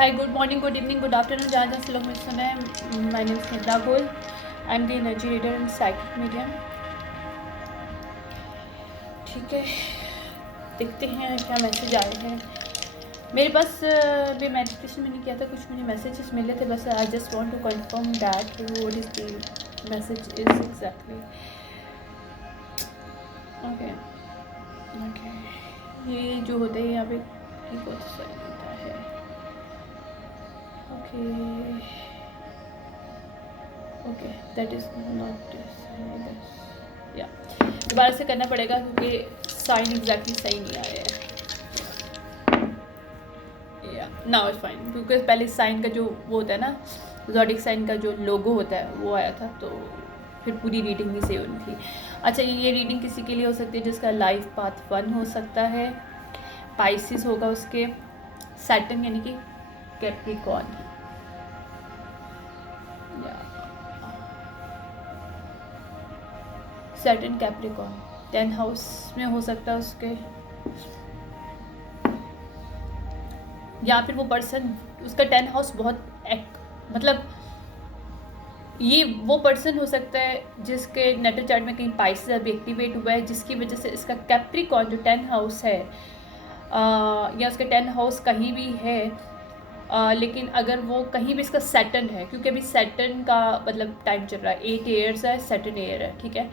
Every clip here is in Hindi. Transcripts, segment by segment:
Hi, good morning, good evening, good afternoon. जहाँ जहाँ से लोग मुझे सुने हैं, my name is Nida goal. I am the energy reader and psychic medium. ठीक है, देखते हैं क्या मैसेज आए हैं मेरे पास. भी मेडिटेशन मैंने किया था, कुछ मुझे मैसेजेस मिले थे. बस I just want to confirm that what is the message is exactly. Okay okay, ये जो होता है यहाँ पे ठीक होता है. Okay that is not this. या दोबारा से करना पड़ेगा क्योंकि साइन एग्जैक्टली सही नहीं आ रहे हैं. या नाउ इट्स फाइन, क्योंकि पहले साइन का जो वो होता है ना, ज़ोडिक साइन का जो लोगो होता है वो आया था, तो फिर पूरी रीडिंग भी सही होनी थी. अच्छा, ये रीडिंग किसी के लिए हो सकती है जिसका लाइफ पाथ 1 हो सकता है, पाइसिस होगा उसके, सैटर्न यानी कि Capricorn. Saturn Capricorn 10th house में हो सकता है उसके, या फिर वो पर्सन उसका 10th हाउस बहुत मतलब ये वो पर्सन हो सकता है जिसके नेटल चार्ट में कहीं पाइसेस अभी एक्टिवेट हुआ है, जिसकी वजह से इसका कैप्रिकॉर्न जो 10th हाउस है या उसका 10th हाउस कहीं भी है. लेकिन अगर वो कहीं भी इसका सैटर्न है, क्योंकि अभी सैटर्न का मतलब टाइम चल रहा है, 8 ईयर्स है, सैटर्न ईयर है, ठीक है.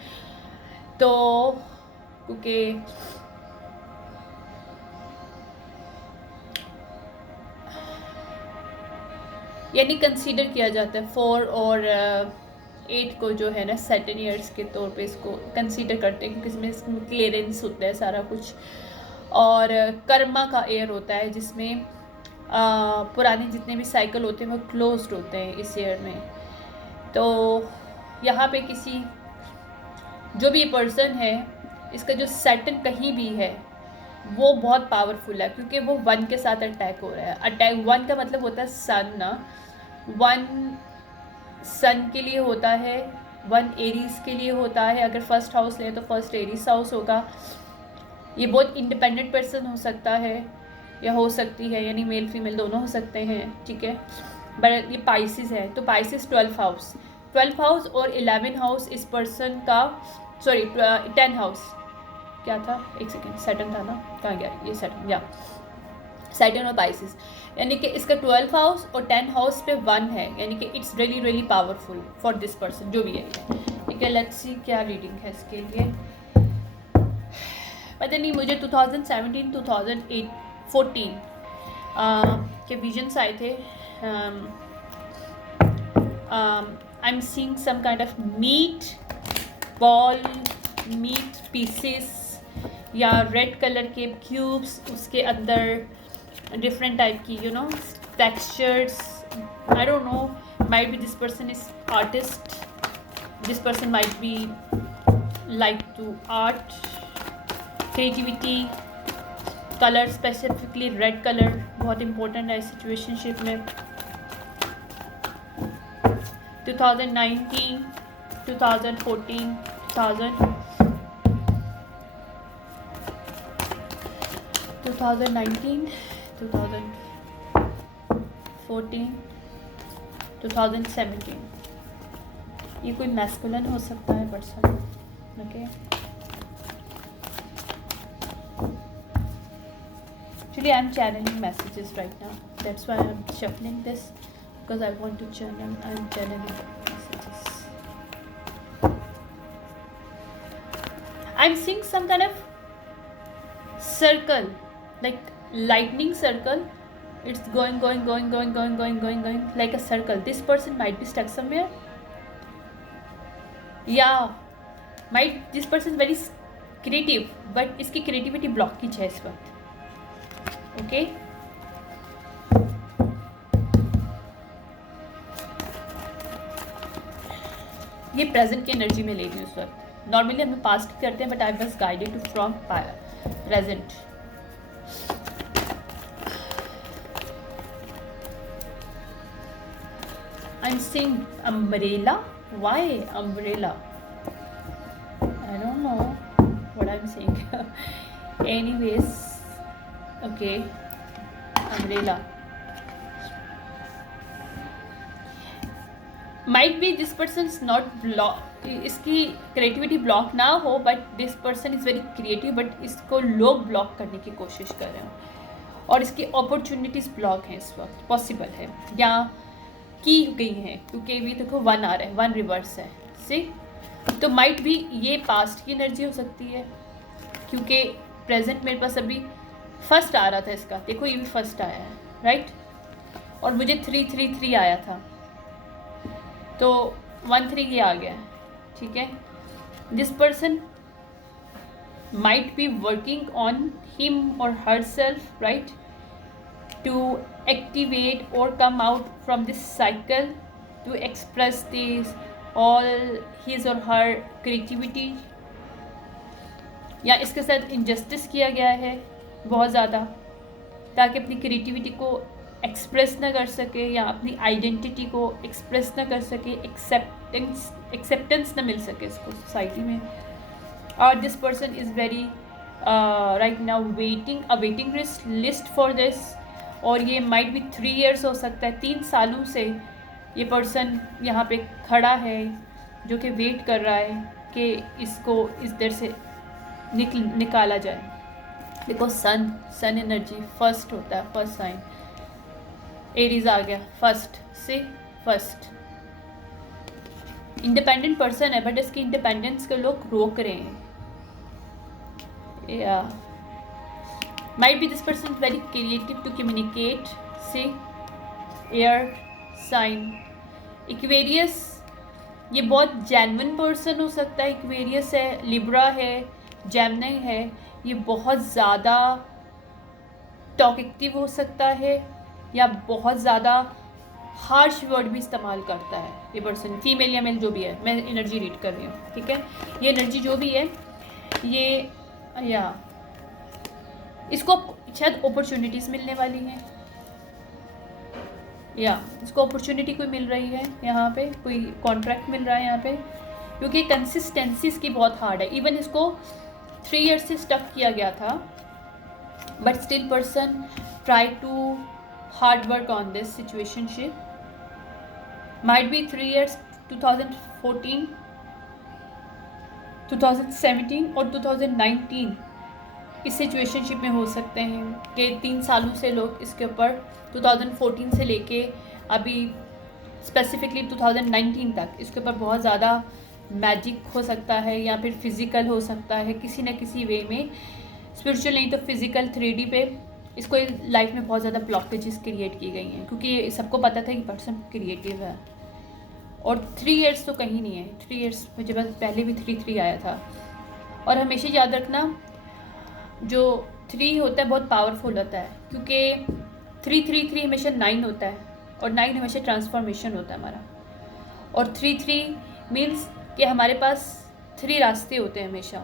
तो क्योंकि यानी कंसीडर किया जाता है 4 और 8 को जो है ना सैटर्न ईयर्स के तौर पे इसको कंसीडर करते हैं, क्योंकि इसमें क्लियरेंस होता है सारा कुछ. और कर्मा का एयर होता है जिसमें पुराने जितने भी साइकिल होते हैं वो क्लोज्ड होते हैं इस ईयर में. तो यहाँ पे किसी जो भी पर्सन है, इसका जो सैटर्न कहीं भी है वो बहुत पावरफुल है, क्योंकि वो 1 के साथ अटैक हो रहा है. अटैक 1 का मतलब होता है सन ना, 1 सन के लिए होता है, 1 एरीज के लिए होता है. अगर फर्स्ट हाउस ले तो फर्स्ट एरीज हाउस होगा. ये बहुत इंडिपेंडेंट पर्सन हो सकता है या हो सकती है, यानी मेल फीमेल दोनों हो सकते हैं, ठीक है. बट ये पाइसिस है, तो पाइसिस 12th हाउस और 11th हाउस इस पर्सन का, सॉरी 10th हाउस क्या था, एक सेकेंड, सैटर्न था ना, कहाँ गया ये सैटर्न, या सैटर्न और पाइसिस, यानी कि इसका 12th हाउस और 10th हाउस पे 1 है, यानी कि it's really really powerful for this person जो भी है. ठीक है, लेट्स सी क्या रीडिंग है इसके लिए. पता नहीं, मुझे 2017 2014 के विजन्स आए थे. I am seeing some kind of meat ball, meat pieces या रेड कलर के क्यूब्स, उसके अंदर डिफरेंट टाइप की textures. I don't know, might be this person is artist, this person might be like to art, creativity. Colour specifically red colour बहुत इम्पोर्टेंट है सिचुएशनशिप में. 2019 2014 2019 2014 2017. ये कोई मैस्कुलिन हो सकता है person. Okay, actually I'm channeling messages right now, that's why I'm shuffling this, because I want to channel. I'm channeling messages. I'm seeing some kind of circle, like lightning circle. It's going like a circle. This person might be stuck somewhere. Yeah, this person is very creative, but इसकी creativity blockage है इस वक्त. ओके, ये प्रेजेंट की एनर्जी में ले रही हूँ इस वक्त. नॉर्मली हम पास्ट की करते हैं, but I was guided to from present. I am seeing umbrella. Why umbrella? I don't know what I am seeing. Anyways, okay, umbrella. Might be this person is not block, इसकी क्रिएटिविटी ब्लॉक ना हो, but this person is very creative, but इसको लोग ब्लॉक करने की कोशिश कर रहे हैं और इसकी अपॉर्चुनिटीज़ ब्लॉक हैं इस वक्त, पॉसिबल है या की गई हैं, क्योंकि भी देखो 1 आ रहा है, 1 रिवर्स है सी। तो माइट भी ये पास्ट की एनर्जी हो सकती है, क्योंकि प्रेजेंट मेरे पास अभी फर्स्ट आ रहा था इसका, देखो ये भी फर्स्ट आया है, राइट, और मुझे 333 आया था, तो 13 ये आ गया है, ठीक है। This person might be working on him और herself, right, to activate or come out from this cycle, to express this all his or her creativity, या इसके साथ injustice किया गया है बहुत ज़्यादा, ताकि अपनी क्रिएटिविटी को एक्सप्रेस ना कर सके या अपनी आइडेंटिटी को एक्सप्रेस ना कर सके, एक्सेप्टेंस ना मिल सके इसको सोसाइटी में। और this person is very right now waiting list for this, और ये माइट भी 3 years हो सकता है, 3 सालों से ये पर्सन यहाँ पे खड़ा है जो कि वेट कर रहा है कि इसको इस दर से निकाला जाए। देखो सन एनर्जी फर्स्ट होता है, फर्स्ट साइन एरीज आ गया, फर्स्ट इंडिपेंडेंट पर्सन है, बट इसकी इंडिपेंडेंस को लोग रोक रहे हैं, या might be this person is very creative to communicate, see, air sign Aquarius, ये बहुत जेन्युइन पर्सन हो सकता है, Aquarius है, लिब्रा है, जेमिनी है, ये बहुत ज़्यादा टॉकिटिव हो सकता है या बहुत ज़्यादा हार्श वर्ड भी इस्तेमाल करता है ये पर्सन, फीमेल या मेल जो भी है, मैं एनर्जी रीड कर रही हूँ, ठीक है। ये एनर्जी जो भी है ये, या इसको शायद अपॉर्चुनिटीज़ मिलने वाली हैं, या इसको अपॉर्चुनिटी कोई मिल रही है, यहाँ पे कोई कॉन्ट्रैक्ट मिल रहा है यहाँ पे, क्योंकि कंसिस्टेंसी इसकी बहुत हार्ड है। इवन इसको 3 years से स्टक किया गया था, but still person try to hard work on this situationship. Might be 3 years 2014, 2017 और 2019 इस सिचुएशनशिप में हो सकते हैं कि 3 सालों से लोग इसके ऊपर 2014 से लेके अभी स्पेसिफिकली 2019 तक इसके ऊपर बहुत ज़्यादा मैजिक हो सकता है, या फिर फिज़िकल हो सकता है किसी न किसी वे में, स्पिरिचुअल नहीं तो फिज़िकल 3D पे इसको लाइफ में बहुत ज़्यादा ब्लॉकेजेस क्रिएट की गई हैं, क्योंकि सबको पता था कि पर्सन क्रिएटिव है। और 3 years तो कहीं नहीं है, 3 years मुझे बस पहले भी 3 आया था। और हमेशा याद रखना जो 3 होता है बहुत पावरफुल होता है, क्योंकि 3 हमेशा 9 होता है, और 9 हमेशा ट्रांसफॉर्मेशन होता है हमारा। और 3 मीन्स कि हमारे पास 3 रास्ते होते हैं हमेशा,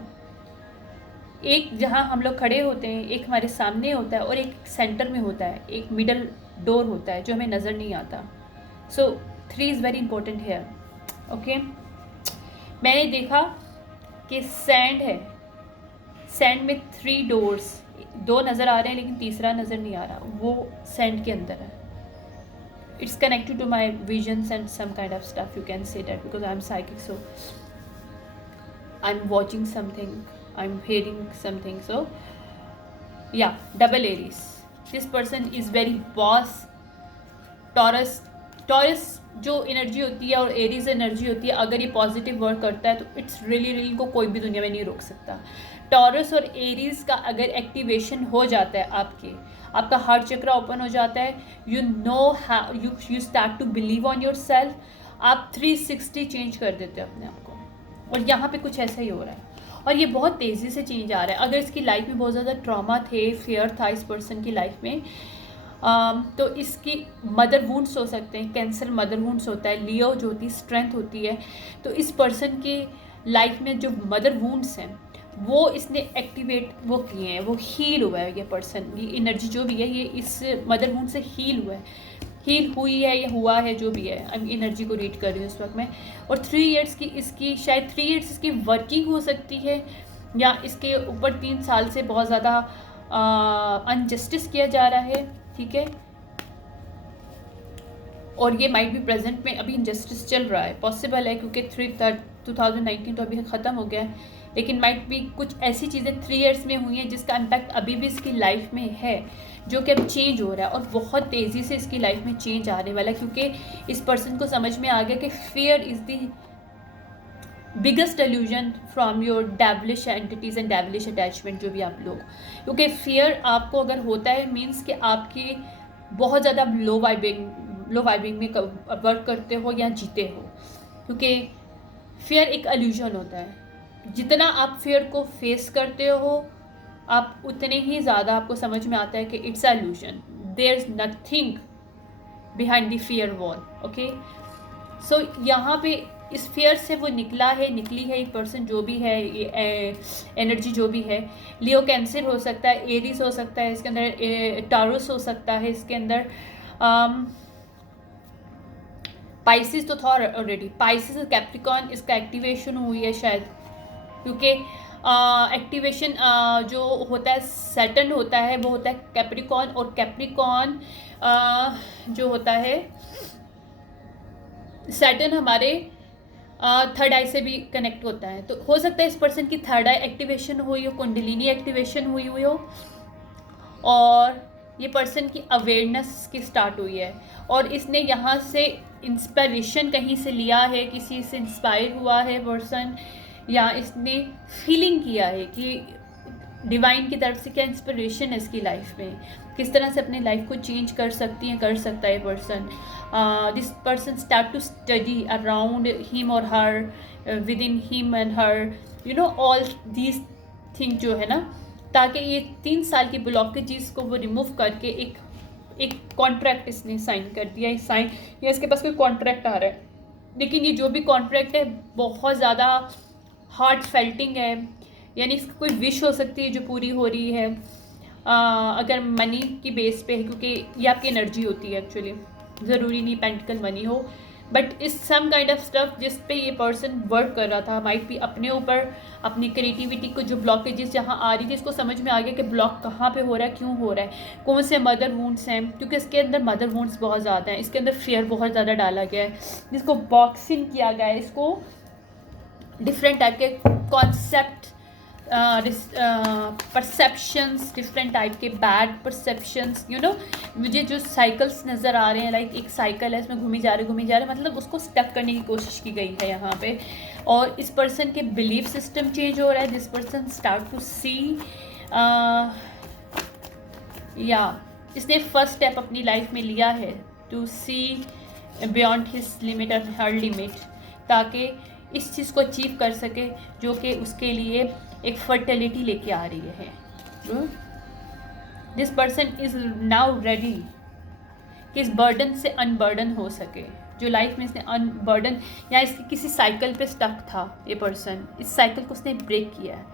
एक जहाँ हम लोग खड़े होते हैं, एक हमारे सामने होता है, और एक सेंटर में होता है, एक मिडल डोर होता है जो हमें नज़र नहीं आता। So 3 is very important here, okay. मैंने देखा कि सैंड है, सैंड में 3 doors, 2 नज़र आ रहे हैं लेकिन तीसरा नज़र नहीं आ रहा, वो सैंड के अंदर है। It's connected to my visions and some kind of stuff, you can say that, because I am psychic, so I am watching something, I am hearing something, so या double Aries, this person is very boss. Taurus जो एनर्जी होती है और एरीज एनर्जी होती है, अगर ये पॉजिटिव वर्क करता है तो इट्स रियली को कोई भी दुनिया में नहीं रोक सकता। टॉरस और एरीज का अगर एक्टिवेशन हो जाता है, आपका हार्ट चक्रा ओपन हो जाता है, you know how you start to believe on yourself, आप 360 चेंज कर देते हो अपने आप को। और यहाँ पे कुछ ऐसा ही हो रहा है, और ये बहुत तेज़ी से चेंज आ रहा है। अगर इसकी लाइफ में बहुत ज़्यादा ट्रॉमा थे, फेयर था इस पर्सन की लाइफ में, तो इसकी मदर वुंड्स हो सकते हैं, कैंसर मदर वुंड्स होता है, लियो जो होती है स्ट्रेंथ होती है, तो इस पर्सन की लाइफ में जो मदर वुंड्स हैं वो इसने एक्टिवेट वो किए हैं, वो हील हुआ है ये पर्सन, ये एनर्जी जो भी है ये इस मदर वुंड से हील हुआ है, हील हुई है या हुआ है जो भी है, एनर्जी को रीड कर रही हूँ इस वक्त मैं। और 3 years की इसकी शायद 3 years इसकी वर्किंग हो सकती है, या इसके ऊपर 3 साल से बहुत ज़्यादा अनजस्टिस किया जा रहा है, ठीक है। और ये माइट भी प्रेजेंट में अभी इनजस्टिस चल रहा है, पॉसिबल है क्योंकि 2019 तो अभी ख़त्म हो गया है, लेकिन माइट भी कुछ ऐसी चीज़ें 3 इयर्स में हुई हैं जिसका इम्पैक्ट अभी भी इसकी लाइफ में है, जो कि अब चेंज हो रहा है और बहुत तेज़ी से इसकी लाइफ में चेंज आने वाला है, क्योंकि इस पर्सन को समझ में आ गया कि fear is the biggest illusion from your devilish entities and devilish attachment, जो भी आप लोग, क्योंकि फियर आपको अगर होता है मीन्स कि आपकी बहुत ज़्यादा लो वाइबिंग में वर्क करते हो या जीते हो, क्योंकि फियर एक एल्यूजन होता है। जितना आप फियर को फेस करते हो आप उतने ही ज़्यादा आपको समझ में आता है कि it's illusion, there is nothing behind the fear wall. Okay, so यहाँ पे इस फियर से वो निकली है एक पर्सन, जो भी है ये एनर्जी जो भी है, लियो कैंसर हो सकता है, एरीज हो सकता है इसके अंदर, टारोस हो सकता है इसके अंदर, पाइसिस तो था ऑलरेडी, पाइसिस कैप्रिकॉन इसका एक्टिवेशन हुई है शायद, क्योंकि एक्टिवेशन जो होता है सैटर्न होता है वो होता है कैप्रिकॉन, और कैप्रिकॉन जो होता है सैटर्न हमारे थर्ड आई से भी कनेक्ट होता है। तो हो सकता है इस पर्सन की थर्ड आई एक्टिवेशन हुई हो, कुंडलिनी एक्टिवेशन हुई हो, और ये पर्सन की अवेयरनेस की स्टार्ट हुई है, और इसने यहाँ से इंस्पिरेशन कहीं से लिया है, किसी से इंस्पायर हुआ है पर्सन, या इसने फीलिंग किया है कि डिवाइन की तरफ से क्या इंस्पिरेशन है इसकी लाइफ में, किस तरह से अपने लाइफ को चेंज कर सकता है person. This person start to study around him और her, within him and her, you know all these thing जो है ना, ताकि ये 3 साल की ब्लॉकेजेस को वो रिमूव करके एक कॉन्ट्रैक्ट इसने साइन कर दिया। या इसके पास कोई कॉन्ट्रैक्ट आ रहा है, लेकिन ये जो भी कॉन्ट्रैक्ट है बहुत ज़्यादा हार्ट फेल्टिंग है, यानी इसकी कोई विश हो सकती है जो पूरी हो रही है, अगर मनी की बेस पे है, क्योंकि ये आपकी एनर्जी होती है एक्चुअली, ज़रूरी नहीं पेंटिकल मनी हो, बट इस सम काइंड ऑफ स्टफ जिस पे ये पर्सन वर्क कर रहा था, माइट भी अपने ऊपर, अपनी क्रिएटिविटी को जो ब्लॉकेजेस जहाँ आ रही थी, इसको समझ में आ गया कि ब्लॉक कहाँ पे हो रहा है, क्यों हो रहा है, कौन से मदर वुंड्स हैं, क्योंकि इसके अंदर मदर वुंड्स बहुत ज़्यादा हैं, इसके अंदर फियर बहुत ज़्यादा डाला गया है, जिसको बॉक्सिंग किया गया है, इसको डिफरेंट टाइप के कॉन्सेप्ट, परसेप्शंस, डिफरेंट टाइप के बैड परसेप्शंस, यू नो, मुझे जो साइकिल्स नज़र आ रहे हैं, लाइक एक साइकिल है इसमें घूमी जा रहे, मतलब उसको स्टक करने की कोशिश की गई है यहाँ पे, और इस पर्सन के बिलीफ सिस्टम चेंज हो रहा है, this person start to see, या इसने फर्स्ट स्टेप अपनी लाइफ में लिया है to see beyond his limit और हर लिमिट, ताकि इस चीज़ को अचीव कर सके जो कि उसके लिए एक फर्टिलिटी लेके आ रही है। This person is now ready कि इस बर्डन से अनबर्डन हो सके, जो लाइफ में इसने अनबर्डन, या इसकी किसी साइकिल पे स्टक था ये पर्सन, इस साइकिल को उसने ब्रेक किया है,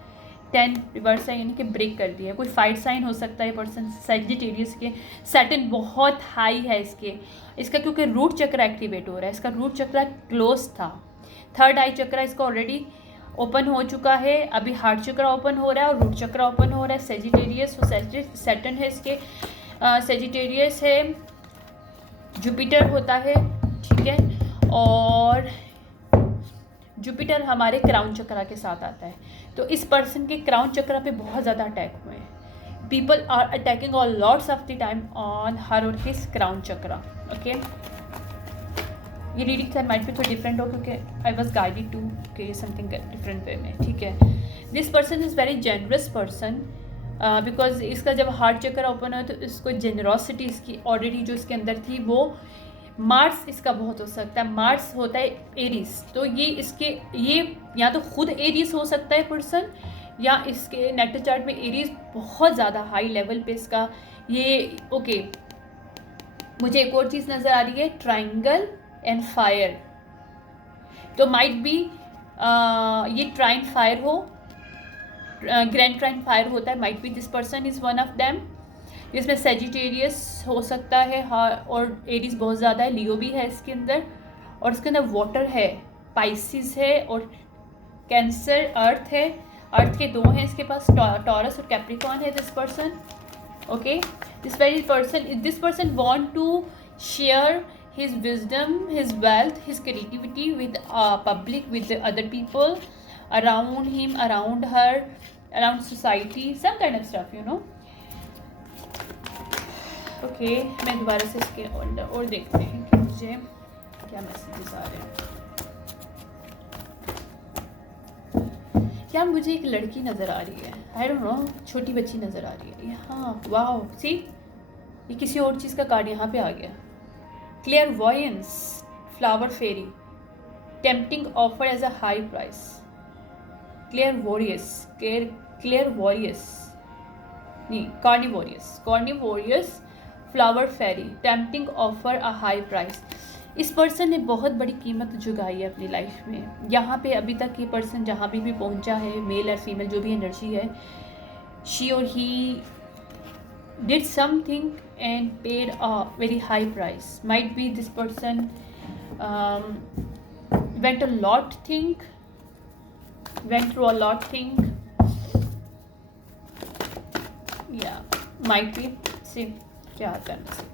10 रिवर्स है यानी कि ब्रेक कर दिया। कोई फाइट साइन हो सकता है पर्सन सैजिटेरियस के, सैटर्न बहुत हाई है इसका क्योंकि रूट चक्र एक्टिवेट हो रहा है, इसका रूट चक्र क्लोज था, थर्ड आई चक्र इसका ऑलरेडी ओपन हो चुका है, अभी हार्ट चक्र ओपन हो रहा है और रूट चक्र ओपन हो रहा है। सैजिटेरियस सैटर्न है इसके, सैजिटेरियस है, जुपिटर होता है, ठीक है, और जुपिटर हमारे क्राउन चक्र के साथ आता है, तो इस पर्सन के क्राउन चक्र पे बहुत ज़्यादा अटैक हुए हैं, people are attacking all lots of the time on her और हिज क्राउन चक्र। ओके, ये रीडिंग सर माइट भी थोड़ा डिफरेंट हो क्योंकि आई वॉज गाइडेड टू के समथिंग डिफरेंट वे में, ठीक है। This person is very generous person, because इसका जब हार्ट चक्र ओपन हो तो इसको जेनरॉसिटी इसकी ऑलरेडी जो इसके अंदर थी, वो मार्स इसका बहुत हो सकता है, मार्स होता है एरीज, तो ये या तो खुद एरीज हो सकता है पर्सन, या इसके नेटल चार्ट में एरीज बहुत ज़्यादा हाई लेवल पे इसका ये। ओके, मुझे एक और चीज़ नज़र आ रही है, ट्राइंगल एंड फायर, तो माइट बी ये ट्राइन फायर हो, ग्रैंड ट्राइन फायर होता है, might be this person is one of them, जिसमें सेजिटेरियस हो सकता है, हाँ, और एरीज बहुत ज़्यादा है, लियो भी है इसके अंदर, और इसके अंदर वाटर है, पाइसिस है, और कैंसर अर्थ है, अर्थ के 2 हैं इसके पास, टॉरस और कैप्रिकॉन है this person. Okay, this person want to share his wisdom, his wealth, his creativity with public, with the other people around him, around her, around society, some kind of stuff, you know. Okay मैं दोबारा से इसके और देखते हैं कि मुझे क्या मैसेजेस आ रहे हैं। यार मुझे एक लड़की नज़र आ रही है, आई डोंट नो, छोटी बच्ची नज़र आ रही है यहाँ। वाओ सी, ये किसी और चीज़ का कार्ड यहाँ पे आ गया। Clairvoyance, flower fairy, tempting offer as a high price, clear various, clear various नहीं, carnivorous, flower fairy, tempting offer a high price. इस पर्सन ने बहुत बड़ी कीमत चुकाई है अपनी लाइफ में। यहाँ पे अभी तक ये पर्सन जहाँ भी पहुँचा है, मेल और फीमेल जो भी एनर्जी है, शी और ही did something and paid a very high price. Might be this person went through a lot thing. Yeah, might be. See क्या आता है।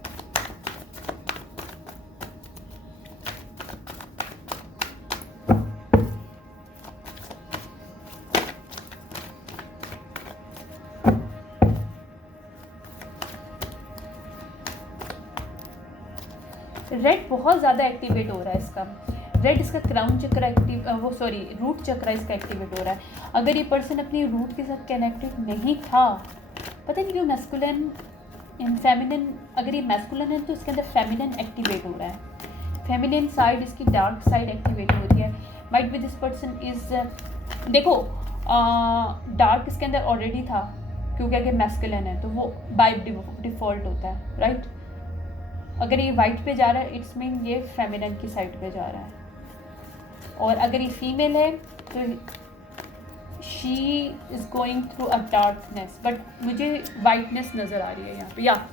रेड बहुत ज़्यादा एक्टिवेट हो रहा है इसका। रेड इसका क्राउन चक्र रूट चक्र इसका एक्टिवेट हो रहा है। अगर ये पर्सन अपनी रूट के साथ कनेक्टेड नहीं था, पता नहीं क्यों मैस्कुलिन इन फेमिनिन, अगर ये मैस्कुलिन है तो इसके अंदर फेमिनिन एक्टिवेट हो रहा है। फेमिनिन साइड इसकी डार्क साइड एक्टिवेट हो रही है। Might be this person is, देखो डार्क इसके अंदर ऑलरेडी था, क्योंकि अगर मैस्कुलिन है तो वो बाय डिफ़ॉल्ट होता है, राइट। अगर ये वाइट पे जा रहा है इट्स मीन ये फेमिनिन की साइड पे जा रहा है, और अगर ये फीमेल है तो she is going through a darkness, but मुझे वाइटनेस नज़र आ रही है यहाँ पे। या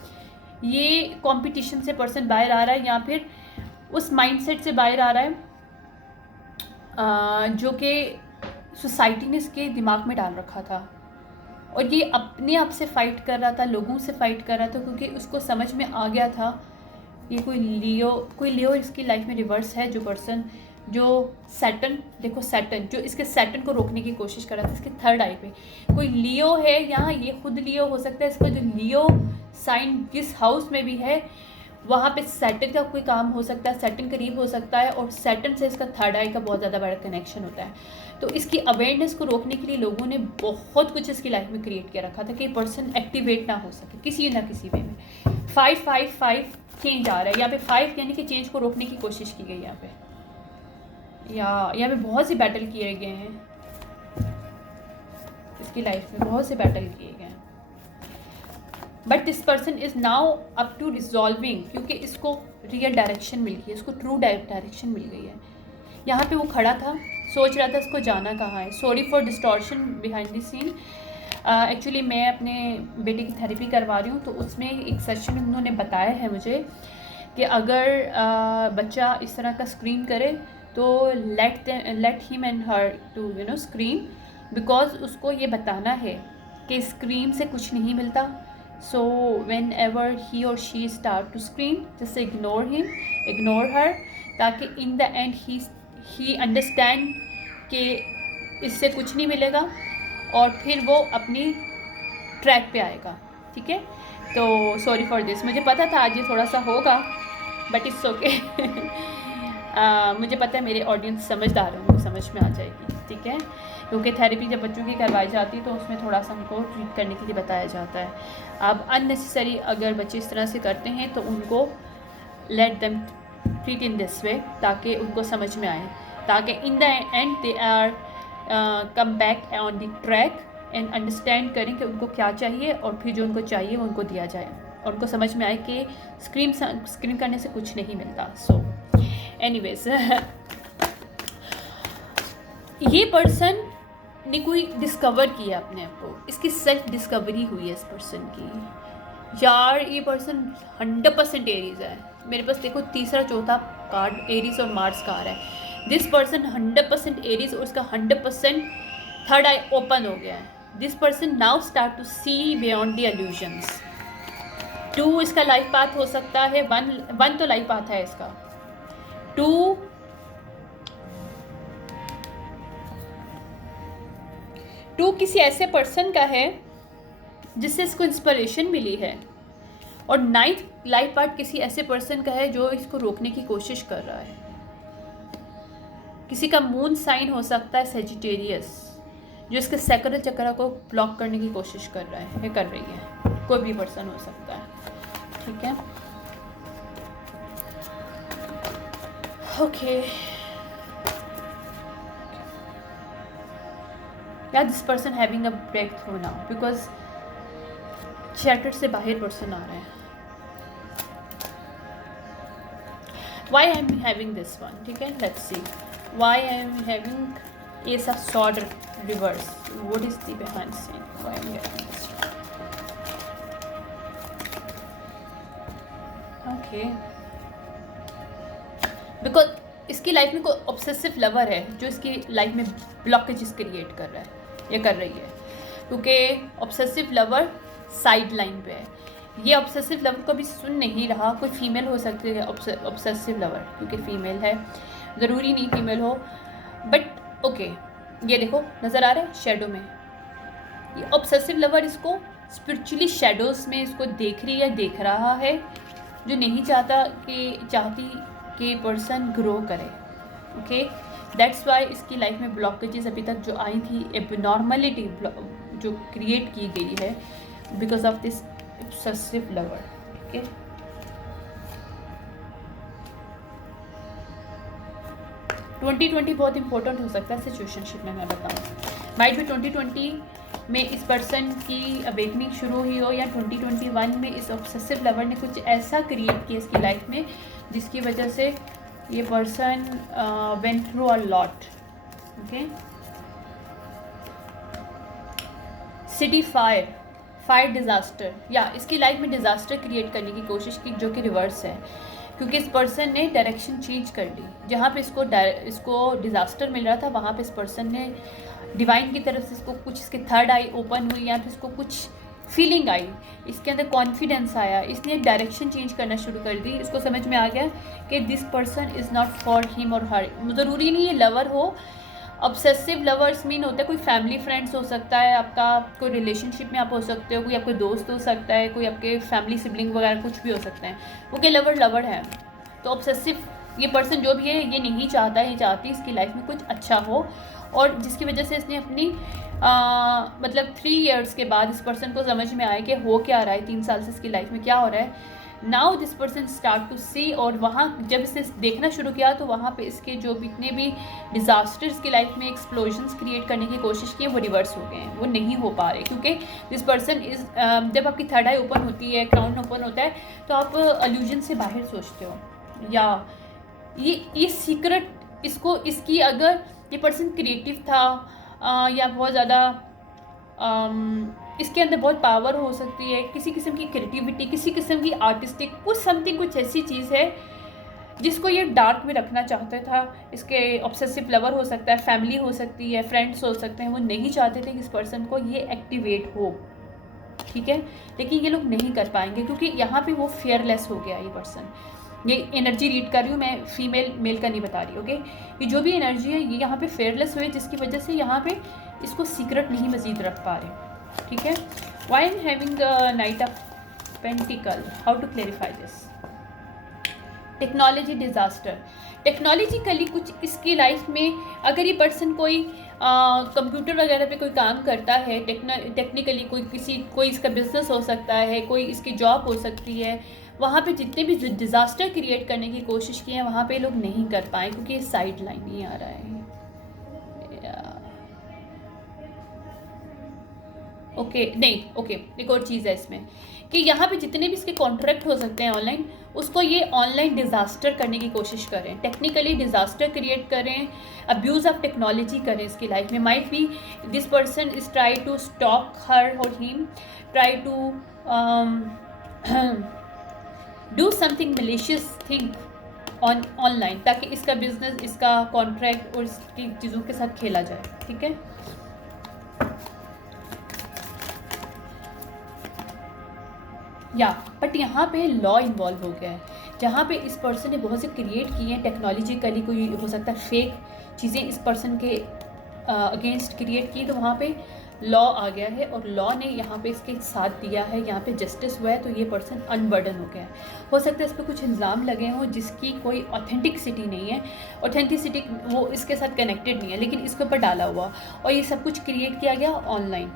ये कंपटीशन से पर्सन बाहर आ रहा है, या फिर उस माइंडसेट से बाहर आ रहा है जो कि सोसाइटी ने इसके दिमाग में डाल रखा था, और ये अपने आप से फ़ाइट कर रहा था, लोगों से फ़ाइट कर रहा था, क्योंकि उसको समझ में आ गया था ये कोई लियो इसकी लाइफ में रिवर्स है। जो पर्सन जो सैटर्न, देखो सैटर्न जो इसके सैटर्न को रोकने की कोशिश कर रहा था, इसके थर्ड आई पे कोई लियो है यहाँ, ये खुद लियो हो सकता है। इसका जो लियो साइन जिस हाउस में भी है वहाँ पे सैटर्न का कोई काम हो सकता है, सैटर्न करीब हो सकता है, और सैटर्न से इसका थर्ड आई का बहुत ज़्यादा बड़ा कनेक्शन होता है। तो इसकी अवेयरनेस को रोकने के लिए लोगों ने बहुत कुछ इसकी लाइफ में क्रिएट किया रखा था कि पर्सन एक्टिवेट ना हो सके किसी ना किसी वे में। 5 चेंज आ रहा है यहाँ पे, 5 यानी कि चेंज को रोकने की कोशिश की गई यहाँ पे, या यहाँ पे बहुत से बैटल किए गए हैं इसकी लाइफ में, बहुत से बैटल किए गए हैं। But this person is now up to resolving, क्योंकि इसको रियल डायरेक्शन मिल गई है, इसको ट्रू डायरेक्शन मिल गई है। यहाँ पे वो खड़ा था, सोच रहा था इसको जाना कहाँ है। Sorry for distortion behind the scene. Actually मैं अपने बेटे की थेरेपी करवा रही हूँ, तो उसमें एक सेशन में उन्होंने बताया है मुझे कि अगर बच्चा इस तरह का स्क्रीन करे तो let him and her to scream, because उसको ये बताना है कि स्क्रीन से कुछ नहीं मिलता। सो वेन एवर ही और she start to scream, just ignore him, ignore her, ताकि in the end he understand कि इससे कुछ नहीं मिलेगा, और फिर वो अपनी ट्रैक पे आएगा। ठीक है, तो सॉरी फॉर दिस, मुझे पता था आज ये थोड़ा सा होगा, बट इट्स ओके। मुझे पता है मेरे ऑडियंस समझदार हैं, उनको समझ में आ जाएगी। ठीक है, क्योंकि थेरेपी जब बच्चों की करवाई जाती है तो उसमें थोड़ा सा उनको ट्रीट करने के लिए बताया जाता है। अब अननेसेसरी अगर बच्चे इस तरह से करते हैं तो उनको let them treat in this way, ताकि उनको समझ में आए, ताकि in the end they are come back on the track and understand करें कि उनको क्या चाहिए, और फिर जो उनको चाहिए वो उनको दिया जाए, और उनको समझ में आए कि स्क्रीन करने से कुछ नहीं मिलता। सो एनीवेज, ये पर्सन ने कोई डिस्कवर किया अपने आप को, इसकी सेल्फ डिस्कवरी हुई है इस पर्सन की। यार ये पर्सन 100% एरीज है। मेरे पास देखो तीसरा चौथा कार्ड एरीज और मार्स का आ रहा है। दिस पर्सन 100% एरीज, और उसका 100% थर्ड आई ओपन हो गया है। This person now start to see beyond the illusions. 2 इसका लाइफ पाथ हो सकता है, 1 तो लाइफ पाथ है इसका। 2 किसी ऐसे पर्सन का है जिससे इसको इंस्पिरेशन मिली है, और 9th लाइफ पार्ट किसी ऐसे पर्सन का है जो इसको रोकने की कोशिश कर रहा है। किसी का मून साइन हो सकता है सेजिटेरियस, जो इसके सैक्रल चक्र को ब्लॉक करने की कोशिश कर रहा है या कर रही है। कोई भी पर्सन हो सकता है, ठीक है। ओके या this person having a breakthrough now, because chatter से बाहर पर्सन आ रहा है। Why I am having this one, ठीक है, let's see why I am having Ace of Sword reverse. What is the behind scene? Why I am having this one? Okay, because इसकी लाइफ में कोई ऑब्सेसिव लवर है जो इसकी लाइफ में ब्लॉकेजेस क्रिएट कर रहा है या कर रही है, क्योंकि ऑब्सेसिव लवर साइड लाइन पे है। ये ऑब्सेसिव लवर को भी सुन नहीं रहा। कोई फीमेल हो सकती है ऑब्सेसिव लवर, क्योंकि फीमेल है, ज़रूरी नहीं फीमेल हो, बट ओके। ये देखो नज़र आ रहा है शेडो में, ये ऑब्सेसिव लवर इसको स्पिरिचुअली शेडोज़ में इसको देख रही है, देख रहा है, जो नहीं चाहती कि पर्सन ग्रो करे। ओके, दैट्स वाई इसकी लाइफ में ब्लॉकेजेस अभी तक जो आई थी, एबनॉर्मलिटी जो क्रिएट की गई है because of this obsessive lover, ठीक है। ट्वेंटी 2020 बहुत इंपॉर्टेंट हो सकता है सिचुएशनशिप में, मैं बताऊँ। माइट भी 2020 में इस पर्सन की अवेकनिंग शुरू हुई हो, या 2021 में इस ऑब्सेसिव लवर ने कुछ ऐसा क्रिएट किया इसकी लाइफ में जिसकी वजह से ये person went through a lot. Okay, city fire disaster, या इसकी लाइफ में डिज़ास्टर क्रिएट करने की कोशिश की, जो कि रिवर्स है, क्योंकि इस पर्सन ने डायरेक्शन चेंज कर ली। जहाँ पे इसको डिज़ास्टर मिल रहा था, वहाँ पे इस पर्सन ने डिवाइन की तरफ से इसको कुछ, इसके थर्ड आई ओपन हुई, या फिर इसको कुछ फीलिंग आई, इसके अंदर कॉन्फिडेंस आया, इसने डायरेक्शन चेंज करना शुरू कर दी। इसको समझ में आ गया कि this person is not for him और हर। ज़रूरी नहीं ये लवर हो। ऑब्सेसिव लवर्स मीन होता है कोई फैमिली फ्रेंड्स हो सकता है आपका, कोई रिलेशनशिप में आप हो सकते हो, कोई आपके दोस्त हो सकता है, कोई आपके फैमिली सिबलिंग वगैरह कुछ भी हो सकते हैं। वो के लवर है। तो ऑब्सेसिव ये पर्सन जो भी है, ये नहीं चाहता, ये चाहती इसकी लाइफ में कुछ अच्छा हो, और जिसकी वजह से इसने अपनी मतलब 3 इयर्स के बाद इस पर्सन को समझ में आया कि हो क्या रहा है, 3 साल से इसकी लाइफ में क्या हो रहा है। Now this person start to see, और वहाँ जब इसने देखना शुरू किया तो वहाँ पे इसके जो जितने भी डिज़ास्टर्स की लाइफ में एक्सप्लोजन्स क्रिएट करने की कोशिश की है, वो रिवर्स हो गए हैं, वो नहीं हो पा रहे, क्योंकि दिस पर्सन इज़ जब आपकी थर्ड आई ओपन होती है, क्राउन ओपन होता है, तो आप अल्यूजन से बाहर सोचते हो, या ये सीक्रेट इसको, इसकी अगर ये पर्सन क्रिएटिव था या बहुत ज़्यादा इसके अंदर बहुत पावर हो सकती है, किसी किस्म की क्रिएटिविटी, किसी किस्म की आर्टिस्टिक कुछ ऐसी चीज़ है जिसको ये डार्क में रखना चाहता था। इसके ऑब्सेसिव लवर हो सकता है, फैमिली हो सकती है, फ्रेंड्स हो सकते हैं, वो नहीं चाहते थे कि इस पर्सन को ये एक्टिवेट हो, ठीक है। लेकिन ये लोग नहीं कर पाएंगे, क्योंकि यहाँ पे वो फियरलेस हो गया ये पर्सन। ये एनर्जी रीड कर रही हूँ मैं, फीमेल मेल का नहीं बता रही, ओके। ये जो भी एनर्जी है ये यहाँ पे फेयरलेस हुई, जिसकी वजह से यहाँ पे इसको सीक्रेट नहीं मजीद रख पा रहे, ठीक है। Why am having knight of pentacle, how to clarify this. Technology disaster, technologically कुछ इसकी लाइफ में, अगर ये पर्सन कोई कंप्यूटर वगैरह पे कोई काम करता है, टेक्निकली कोई इसका बिजनेस हो सकता है, कोई इसकी जॉब हो सकती है, वहाँ पे जितने भी डिज़ास्टर क्रिएट करने की कोशिश की है वहाँ पे लोग नहीं कर पाए, क्योंकि ये साइड लाइन ही आ रहा है। ओके नहीं, ओके एक और चीज़ है इसमें कि यहाँ पे जितने भी इसके कॉन्ट्रैक्ट हो सकते हैं ऑनलाइन, उसको ये ऑनलाइन डिज़ास्टर करने की कोशिश करें, टेक्निकली डिज़ास्टर क्रिएट करें, अब्यूज़ ऑफ टेक्नोलॉजी करें इसकी लाइफ में। Might be this person is try to stalk her और him, try to do something malicious thing online, ताकि इसका बिजनेस, इसका कॉन्ट्रैक्ट और इसकी चीज़ों के साथ खेला जाए, ठीक है। या बट यहाँ पे लॉ इन्वॉल्व हो गया है, जहाँ पे इस पर्सन ने बहुत से क्रिएट किए हैं टेक्नोलॉजिकली, कोई हो सकता है फेक चीज़ें इस पर्सन के अगेंस्ट क्रिएट की, तो वहाँ पे लॉ आ गया है और लॉ ने यहाँ पे इसके साथ दिया है, यहाँ पे जस्टिस हुआ है, तो ये पर्सन अनबर्डन हो गया है। हो सकता है इस पर कुछ इल्ज़ाम लगे हों जिसकी कोई ऑथेंटिसिटी नहीं है, ऑथेंटिसिटी वो इसके साथ कनेक्टेड नहीं है, लेकिन इसके ऊपर डाला हुआ, और ये सब कुछ क्रिएट किया गया online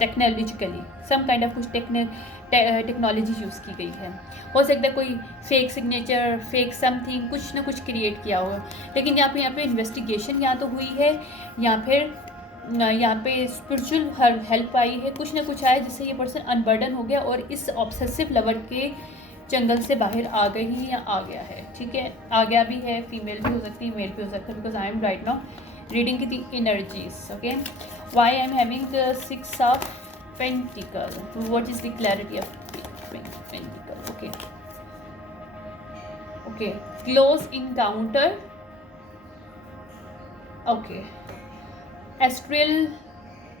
technologically, some kind of कुछ टेक्नोलॉजी यूज़ की गई है। हो सकता है कोई फेक सिग्नेचर, फेक समथिंग, कुछ ना कुछ क्रिएट किया होगा, लेकिन यहाँ पे इन्वेस्टिगेशन यहाँ तो हुई है, या फिर यहाँ पे स्पिरिचुअल हेल्प आई है, कुछ ना कुछ आया जिससे ये पर्सन अनबर्डन हो गया और इस ऑब्सेसिव लवर के जंगल से बाहर आ गई या आ गया है। ठीक है, आ गया भी है, फीमेल भी हो सकती है, मेल भी हो सकता है, because I am right now reading the energies. Okay, why I am having the 6 of pentacle, what is the clarity of pentacle? Okay okay, close encounter, okay, astral,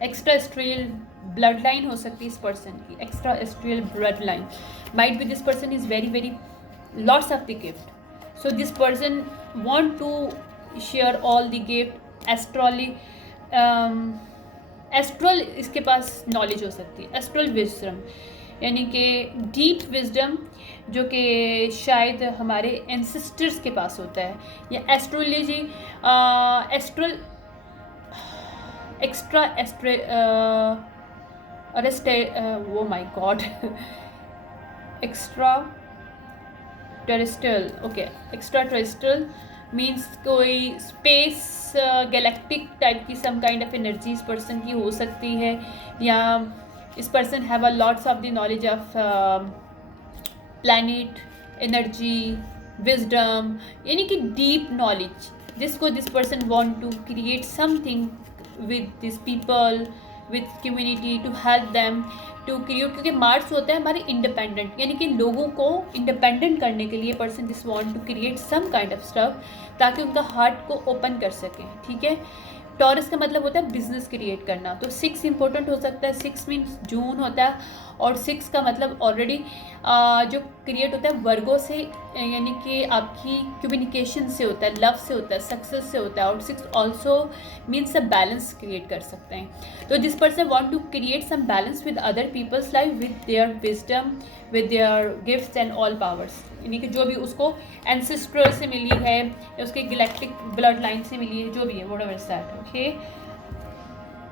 extra astral blood line हो सकती है इस पर्सन की, extra astral blood line, might be this person is very very lots of the gift, so this person want to share all the gift. Astral इसके पास नॉलेज हो सकती है, एस्ट्रल विजडम, यानी कि डीप विजडम, जो कि शायद हमारे एंसेस्टर्स के पास होता है, या एस्ट्रोलॉजी, एस्ट्रल, एक्स्ट्रा एस्ट्रे, वो my god, extraterrestrial, okay, extraterrestrial means कोई स्पेस गैलेक्टिक टाइप की सम काइंड ऑफ एनर्जी इस पर्सन की हो सकती है, या इस person have a lots of the knowledge of planet energy wisdom, यानी कि डीप नॉलेज जिसको this person want to create something with these people, with community, to help them to create, क्योंकि मार्स होता है हमारे इंडिपेंडेंट, यानी कि लोगों को इंडिपेंडेंट करने के लिए person this want to create some kind of stuff ताकि उनका हार्ट को ओपन कर सकें। ठीक है, टॉरस का मतलब होता है बिजनेस क्रिएट करना, तो 6 इंपॉर्टेंट हो सकता है, 6 मीन्स जून होता है, और 6 का मतलब ऑलरेडी जो क्रिएट होता है वर्गो से, यानी कि आपकी कम्युनिकेशन से होता है, लव से होता है, सक्सेस से होता है, और 6 also means a balance create कर सकते हैं। तो this person want to create some balance with other people's life, with their wisdom, with their gifts and all powers, यानी कि जो भी उसको एंसेस्टर से मिली है या उसके गैलेक्टिक ब्लड लाइन से मिली है, जो भी है, व्हाटएवर इज दैट। ओके,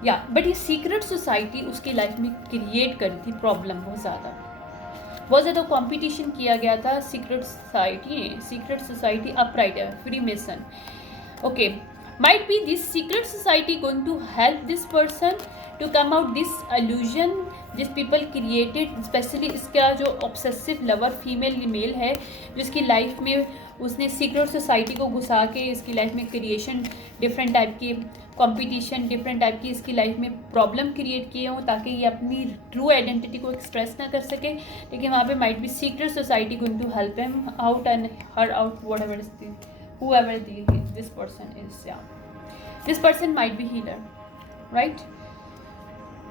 या बट ये सीक्रेट सोसाइटी उसकी लाइफ में क्रिएट करी थी प्रॉब्लम, बहुत ज़्यादा कंपटीशन किया गया था सीक्रेट सोसाइटी अपराइट है, free mason. Okay, might be this secret society going to help this person to come out this illusion जिस people created, स्पेशली इसका जो ऑब्सेसिव लवर फीमेल मेल है जिसकी लाइफ में उसने सीक्रेट सोसाइटी को घुसा के इसकी लाइफ में क्रिएशन, डिफरेंट टाइप की कंपटीशन, डिफरेंट टाइप की इसकी लाइफ में प्रॉब्लम क्रिएट किए हों ताकि ये अपनी ट्रू आइडेंटिटी को एक्सप्रेस ना कर सके, लेकिन वहाँ पे might be secret society going to help him out and her out, whatever is the whoever this person is, yeah, this person might be healer, right?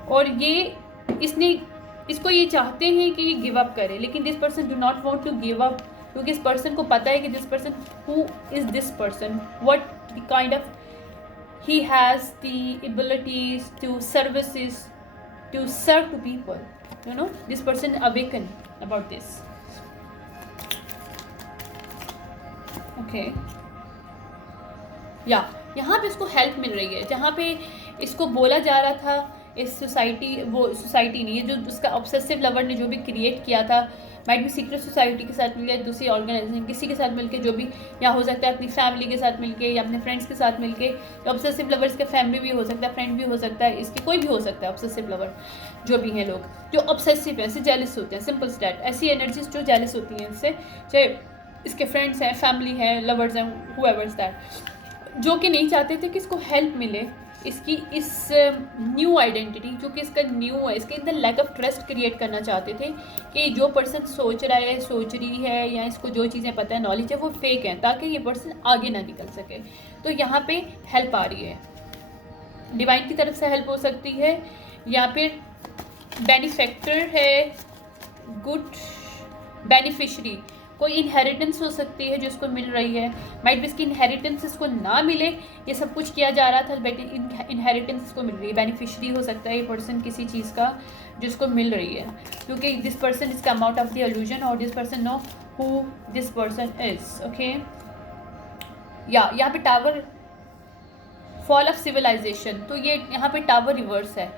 और इसको ये चाहते हैं कि ये गिव अप करे, लेकिन this person do not want to give up, क्योंकि इस पर्सन को पता है कि this person, who is this person, what kind of he has the abilities to services to serve to people, you know, this person awaken about this. Okay, या यहाँ पे इसको हेल्प मिल रही है, जहाँ पे इसको बोला जा रहा था इस सोसाइटी, वो सोसाइटी नहीं है, जो उसका ऑब्सेसिव लवर ने जो भी क्रिएट किया था, माइट भी सीक्रेट सोसाइटी के साथ मिलकर, दूसरी ऑर्गेनाइजेशन, किसी के साथ मिलके, जो भी, या हो सकता है अपनी फैमिली के साथ मिलके या अपने फ्रेंड्स के साथ मिलके, ऑब्सेसिव लवर इसका फैमिली भी हो सकता है, फ्रेंड भी हो सकता है, इसकी कोई भी हो सकता है ऑब्सेसिव लवर, जो भी हैं लोग जो ऑब्सेसिव हैं, इससे जेलस होते हैं, सिंपल स्टैट, ऐसी एनर्जीज जो जेलस होती हैं इससे, चाहे इसके फ्रेंड्स हैं, फैमिली हैं, लवर्स हैं, हुएवर दैट, जो कि नहीं चाहते थे कि इसको हेल्प मिले इसकी इस न्यू आइडेंटिटी, जो कि इसका न्यू है, इसके अंदर लैक ऑफ ट्रस्ट क्रिएट करना चाहते थे कि जो पर्सन सोच रहा है, सोच रही है, या इसको जो चीज़ें पता है, नॉलेज है, वो फेक है, ताकि ये पर्सन आगे ना निकल सके। तो यहाँ पे हेल्प आ रही है, डिवाइन की तरफ से हेल्प हो सकती है, या फिर बेनिफैक्टर है, गुड बेनिफिशरी, कोई इनहेरिटेंस हो सकती है जो इसको मिल रही है, माइट भी इसकी इनहेरिटेंस इसको ना मिले, ये सब कुछ किया जा रहा था बट इनहेरिटेंस इसको मिल रही है, बेनिफिशरी हो सकता है ये पर्सन किसी चीज़ का जिसको मिल रही है, क्योंकि this person is come out of the illusion और this person know who this person is. Okay, या यहाँ पे टावर, फॉल ऑफ सिविलाइजेशन, तो ये यहाँ पे टावर रिवर्स है,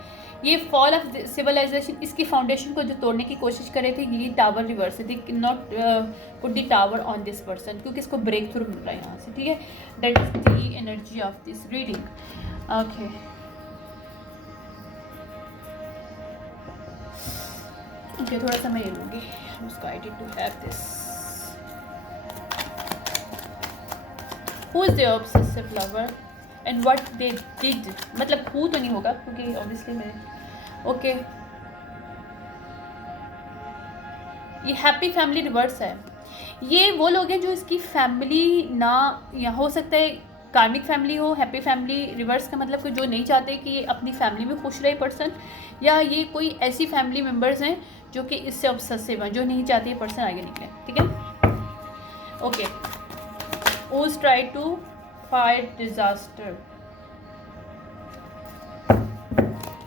ये फॉल ऑफ सिविलाइजेशन, इसकी फाउंडेशन को जो तोड़ने की कोशिश करे थे, ये टावर रिवर्स है, they can not put the tower on this person, क्योंकि इसको ब्रेक थ्रू मिल रहा है यहाँ से, ठीक है। That is the energy of this reading. Okay, okay, थोड़ा सा मैं ये लूँगी, उसको I did to have this. Who is the obsessive lover and what they did, मतलब हु तो नहीं होगा क्योंकि ऑब्वियसली मैं, ओके, ये हैप्पी फैमिली रिवर्स है, ये वो लोग हैं जो इसकी फैमिली ना, या हो सकता है कार्मिक फैमिली हो, हैप्पी फैमिली रिवर्स का मतलब कि जो नहीं चाहते कि ये अपनी फैमिली में खुश रहे पर्सन, या ये कोई ऐसी फैमिली मेम्बर्स हैं जो कि इससे ऑब्सेसिव हैं, जो नहीं चाहते ये पर्सन आगे निकले, ठीक है। Okay, who's tried to fight disaster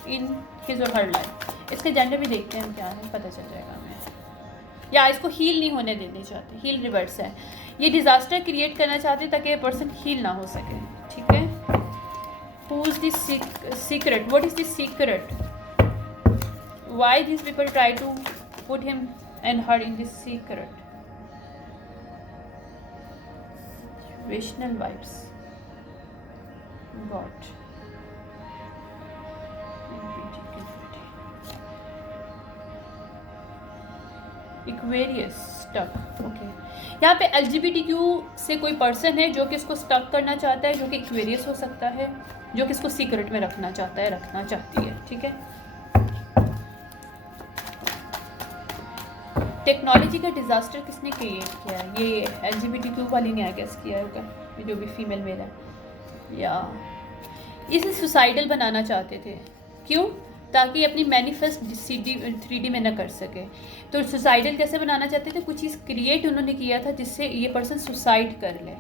in his or her life, इसके जेंडर भी देखते हैं क्या है, पता चल जाएगा हमें, या इसको हील नहीं होने देना चाहते, हील रिवर्स है, ये डिजास्टर क्रिएट करना चाहते ताकि ये पर्सन हील ना हो सके, ठीक है। who is the secret, what is the secret, why these people try to put him and her in this secret, Vaishnav vibes, God, Aquarius stuck, okay, यहाँ पे LGBTQ से कोई पर्सन है जो कि इसको स्टक करना चाहता है, जो कि Aquarius हो सकता है, जो कि इसको सीक्रेट में रखना चाहता है, रखना चाहती है, ठीक है। टेक्नोलॉजी का डिज़ास्टर किसने क्रिएट किया है, ये LGBTQ वाली ने आई गेस किया होगा, ये जो भी फीमेल मेल है, या इसे सुसाइडल बनाना चाहते थे, क्यों, ताकि अपनी मैनिफेस्ट 3D में न कर सके, तो सुसाइडल कैसे बनाना चाहते थे, कुछ चीज़ क्रिएट उन्होंने किया था जिससे ये पर्सन सुसाइड कर ले,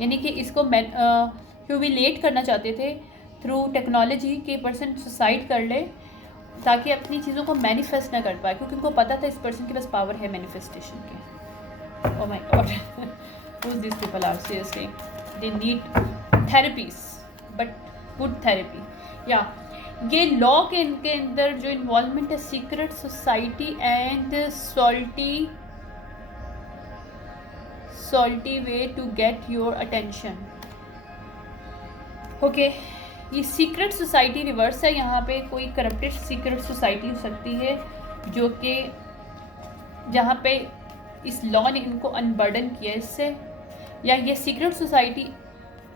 यानी कि इसको ह्यूमिलेट करना चाहते थे थ्रू टेक्नोलॉजी के पर्सन सुसाइड कर ले ताकि अपनी चीज़ों को मैनिफेस्ट ना कर पाए, क्योंकि उनको पता था इस पर्सन के पास पावर है मैनिफेस्टेशन के। Oh my god, who this people are seriously, they need therapies but good therapy. या ये लॉ के इनके अंदर जो इन्वॉल्वमेंट है, secret society and salty way to get your attention. Okay, ये सीक्रेट सोसाइटी रिवर्स है, यहाँ पे कोई करप्टेड सीक्रेट सोसाइटी हो सकती है जो कि जहाँ पे इस लॉ ने इनको अनबर्डन किया इससे, या ये सीक्रेट सोसाइटी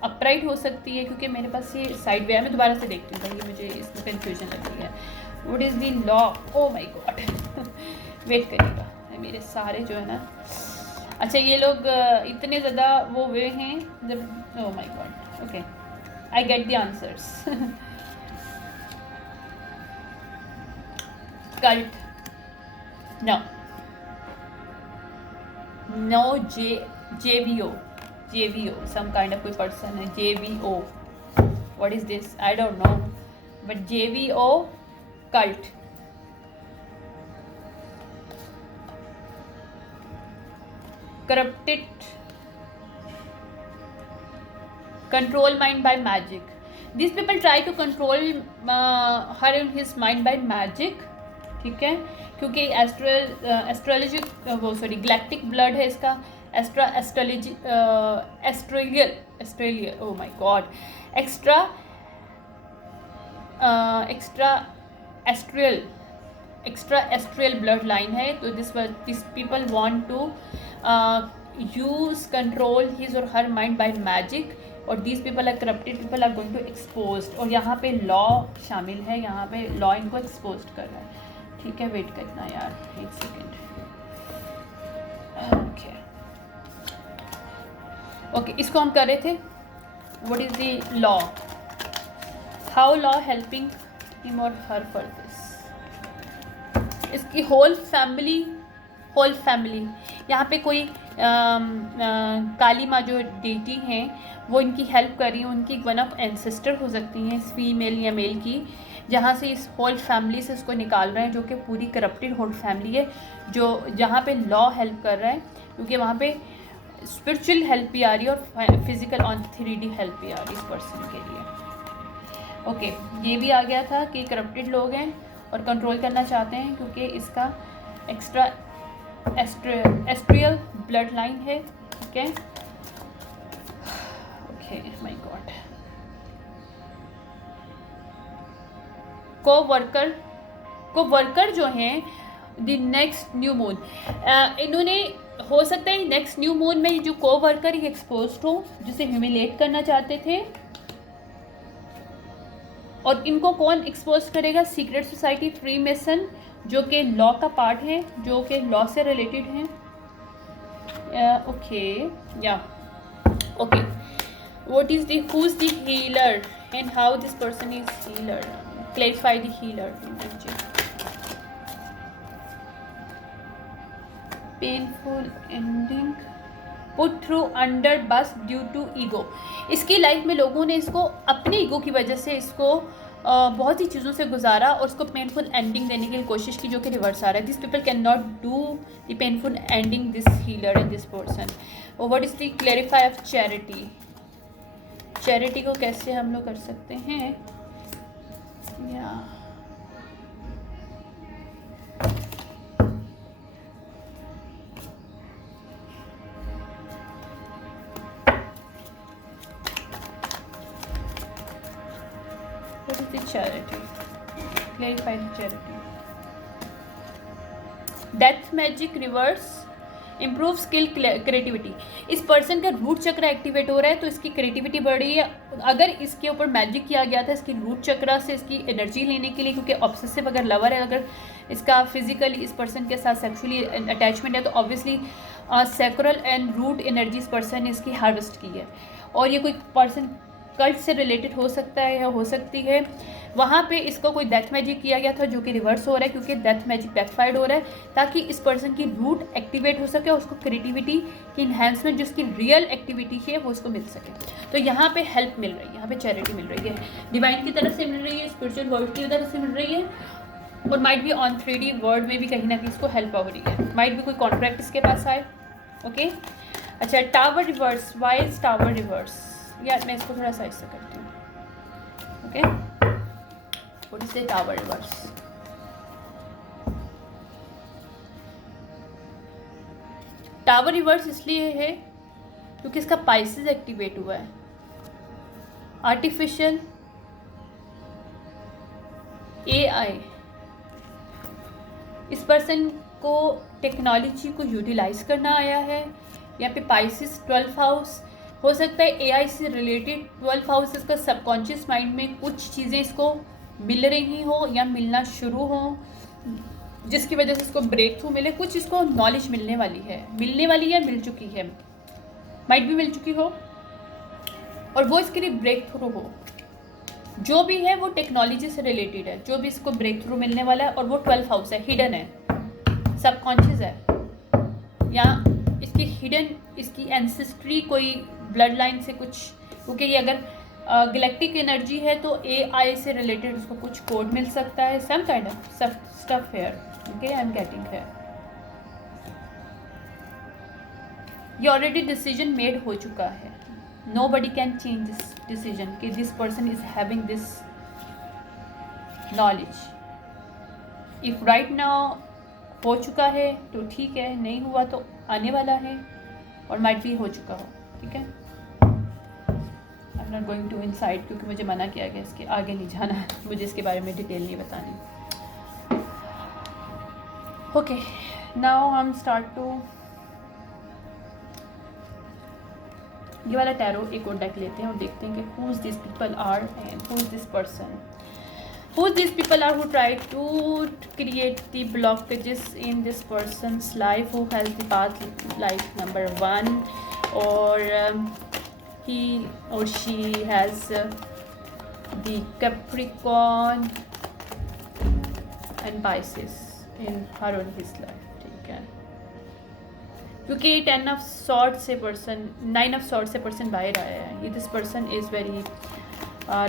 अपराइट हो सकती है, क्योंकि मेरे पास ये साइड वे है, मैं दोबारा से देखती हूँ ताकि मुझे इसमें कन्फ्यूजन लग रही है। What is the law, oh my god, wait करिएगा, मेरे सारे जो है ना, अच्छा ये लोग इतने ज़्यादा वो वे हैं जब, ओह my God, okay I get the answers. Cult. No. No, JVO. JVO. Some kind of कोई person है. JVO. What is this? I don't know. But JVO cult. Corrupted. Control mind by magic. These people try to control her in his mind by magic, ठीक है, क्योंकि एस्ट्रोलॉजी वो सॉरी गैलेक्टिक ब्लड है इसका, astral oh my god, extra astral blood line है, तो this people want to use control his और हर माइंड बाय मैजिक, और these people are corrupted people are going to expose, और यहाँ पे लॉ शामिल है, यहाँ पे लॉ इनको एक्सपोज कर रहा है, ठीक है। वेट करना यार एक सेकेंड, ओके ओके, इसको हम कर रहे थे, what is the law, how law helping him और हर फॉर दिस, इसकी होल फैमिली यहाँ पे कोई काली माँ जो डेटी हैं वो इनकी हेल्प कर रही हैं, उनकी वन ऑफ एंसेस्टर हो सकती हैं फीमेल या मेल की, जहाँ से इस होल फैमिली से इसको निकाल रहे हैं, जो कि पूरी करप्टेड होल फैमिली है, जो जहाँ पे लॉ हेल्प कर रहा है, क्योंकि वहाँ पे स्पिरिचुअल हेल्प भी आ रही है और फिजिकल ऑन 3D हेल्प भी आ रही है इस पर्सन के लिए। ओके, ये भी आ गया था कि करप्टेड लोग हैं और कंट्रोल करना चाहते हैं, क्योंकि इसका एक्स्ट्रा एस्ट्रियल ब्लड लाइन है। Okay okay, my God. को वर्कर जो हैं द नेक्स्ट न्यू मून, इन्होंने हो सकता है नेक्स्ट न्यू मून में जो को वर्कर ही एक्सपोज हो, जिसे ह्यूमिलेट करना चाहते थे। और इनको कौन एक्सपोज करेगा? सीक्रेट सोसाइटी, फ्री मेसन, जो कि लॉ का पार्ट है, जो कि लॉ से रिलेटेड है। ओके या okay, what is the who is the healer and how this person is healer, clarify the healer. Painful ending, put through under बस ड्यू टू ईगो। इसकी लाइफ में लोगों ने इसको अपने ईगो की वजह से इसको बहुत ही चीज़ों से गुजारा और उसको पेनफुल एंडिंग देने की कोशिश की, जो कि रिवर्स आ रहा है। This people can not do the painful ending this healer and this person. और what is the clarify of charity, charity को कैसे हम लोग कर सकते हैं? या charity, clarify the charity. Death magic reverse, improve skill creativity. इस पर्सन का रूट चक्र एक्टिवेट हो रहा है, तो इसकी क्रिएटिविटी बढ़ रही है। अगर इसके ऊपर मैजिक किया गया था इसकी रूट चक्र से इसकी एनर्जी लेने के लिए, क्योंकि ऑब्सेसिव अगर लवर है, अगर इसका फिजिकली इस पर्सन के साथ सेक्सुअली अटैचमेंट है, तो obviously sacral and root energy इस पर्सन ने इसकी हार्वेस्ट की है। और ये कोई पर्सन कल्ट से रिलेटेड हो सकता है या हो सकती है। वहाँ पे इसको कोई डेथ मैजिक किया गया था, जो कि रिवर्स हो रहा है, क्योंकि डेथ मैजिक बैकफायर्ड हो रहा है, ताकि इस पर्सन की रूट एक्टिवेट हो सके और उसको क्रिएटिविटी की इन्हेंसमेंट, जो उसकी रियल एक्टिविटी है, वो उसको मिल सके। तो यहाँ पे हेल्प मिल रही है, यहाँ पे चैरिटी मिल रही है, डिवाइन की तरफ से मिल रही है, स्पिरिचुअल वर्ल्ड की तरफ से मिल रही है, और माइट भी ऑन 3D वर्ल्ड में भी कहीं ना कहीं इसको हेल्प हो रही है। माइट भी कोई कॉन्ट्रैक्ट इसके पास आए। ओके, अच्छा, tower reverse, why is tower reverse? यार मैं इसको थोड़ा सा ऐसा करती हूँ। Okay, what is the tower reverse? Tower reverse इसलिए है क्योंकि इसका पाइसेस एक्टिवेट हुआ है। आर्टिफिशियल AI, इस पर्सन को टेक्नोलॉजी को यूटिलाइज करना आया है। यहाँ पे पाइसेस 12th हाउस हो सकता है, AI से रिलेटेड 12th हाउस, इसका सबकॉन्शियस माइंड में कुछ चीज़ें इसको मिल रही हो या मिलना शुरू हो, जिसकी वजह से इसको ब्रेक थ्रू मिले, कुछ इसको नॉलेज मिलने वाली है, मिल चुकी है, माइट भी मिल चुकी हो, और वो इसके लिए ब्रेक थ्रू हो। जो भी है वो टेक्नोलॉजी से रिलेटेड है, जो भी इसको ब्रेक थ्रू मिलने वाला है, और वो 12th हाउस है, हिडन है, सबकॉन्शियस है, या इसकी हिडन, इसकी एंसेस्ट्री कोई ब्लड लाइन से कुछ, क्योंकि ये अगर गैलेक्टिक एनर्जी है तो AI से रिलेटेड उसको कुछ कोड मिल सकता है, some kind of stuff here. Okay, I am getting here. ये ऑलरेडी डिसीजन मेड हो चुका है, nobody can change this decision कि this person is having this knowledge। if right now हो चुका है तो ठीक है, नहीं हुआ तो आने वाला है, और might भी हो चुका हो, ठीक है। I'm not going to inside, क्योंकि मुझे मना किया गया इसके आगे नहीं जाना है, मुझे इसके बारे में डिटेल नहीं बतानी। ओके, नाउ हम स्टार्ट टू, ये वाला टैरो एक और डेक लेते हैं और देखते हैं कि who these people are and who is this person, who these people are who try to create the blockages in this person's life, who has the path life number 1, or he or she has the Capricorn and Pisces इन हर और हिज लाइफ, ठीक है। क्योंकि 10 ऑफ सॉर्ड से पर्सन, 9 ऑफ सॉर्ड से पर्सन बाहर आया है। ये this person is very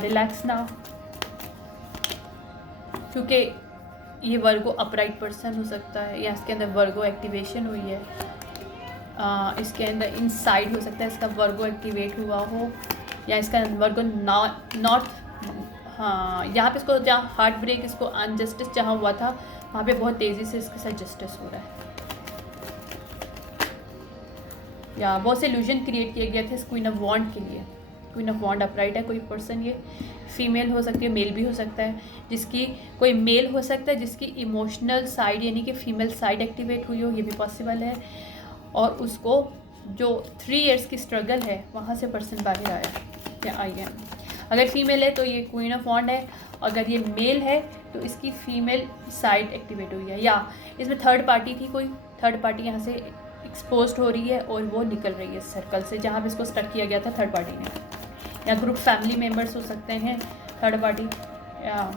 relax now, क्योंकि ये वर्गो अपराइट पर्सन हो सकता है, या इसके अंदर वर्गो एक्टिवेशन हुई है, इसके अंदर इनसाइड हो सकता है इसका वर्गो एक्टिवेट हुआ हो, या इसका वर्गो नॉट, हाँ यहाँ पे इसको जहाँ हार्ट ब्रेक, इसको अनजस्टिस जहाँ हुआ था वहाँ पे बहुत तेज़ी से इसके साथ जस्टिस हो रहा है, या बहुत से इल्यूजन क्रिएट किया गया था इस क्वीन ऑफ वॉन्ड के लिए। क्वीन ऑफ वॉन्ड अपराइट है कोई पर्सन, ये फीमेल हो सकती है, मेल भी हो सकता है, जिसकी कोई मेल हो सकता है जिसकी इमोशनल साइड यानी कि फीमेल साइड एक्टिवेट हुई हो, ये भी पॉसिबल है। और उसको जो 3 इयर्स की स्ट्रगल है वहाँ से पर्सन बाहर आया या आई है। अगर फीमेल है तो ये क्वीन ऑफ वॉन्ड है, अगर ये मेल है तो इसकी फीमेल साइड एक्टिवेट हुई है, या इसमें थर्ड पार्टी थी, कोई थर्ड पार्टी यहाँ से एक्सपोज हो रही है और वो निकल रही है सर्कल से जहाँ पे इसको स्टक किया गया था थर्ड पार्टी ने, या ग्रुप फैमिली मेम्बर्स हो सकते हैं थर्ड पार्टी, या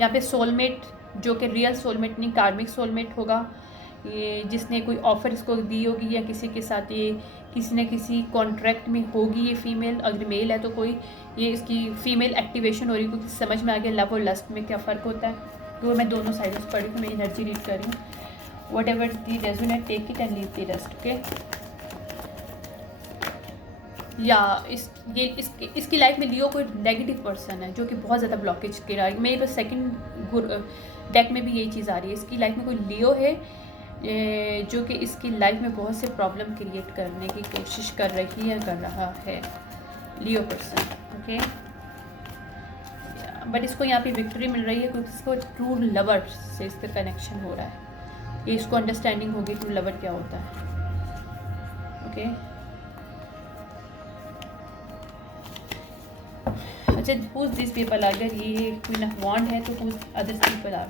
यहाँ पे सोलमेट जो कि रियल सोलमेट नहीं कार्मिक सोलमेट होगा, ये जिसने कोई ऑफ़र इसको दी होगी, या किसी के साथ ये किसी न किसी कॉन्ट्रैक्ट में होगी ये फीमेल। अगर मेल है तो कोई ये इसकी फीमेल एक्टिवेशन हो रही है, क्योंकि समझ में आ गया लव और लस्ट में क्या फ़र्क होता है। तो मैं दोनों साइड से पढ़ी हूँ, मैं एनर्जी रीड कर रही हूँ। Whatever the resonate take it and leave the rest, okay. या इसकी लाइफ में लियो कोई नेगेटिव पर्सन है जो कि बहुत ज़्यादा ब्लॉकेज के रहा है। मेरे पास सेकंड डेक में भी यही चीज़ आ रही है, इसकी लाइफ में कोई लियो है जो कि इसकी लाइफ में बहुत से प्रॉब्लम क्रिएट करने की कोशिश कर रही है, कर रहा है लियो पर्सन, ओके। बट इसको यहाँ पे विक्ट्री मिल रही है क्योंकि इसको ट्रू लवर से इसका कनेक्शन हो रहा है, ये इसको अंडरस्टैंडिंग होगी ट्रू लवर क्या होता है, ओके। अच्छा, who's these people? अगर ये क्वीन ऑफ वॉन्ड है तो who's other people are?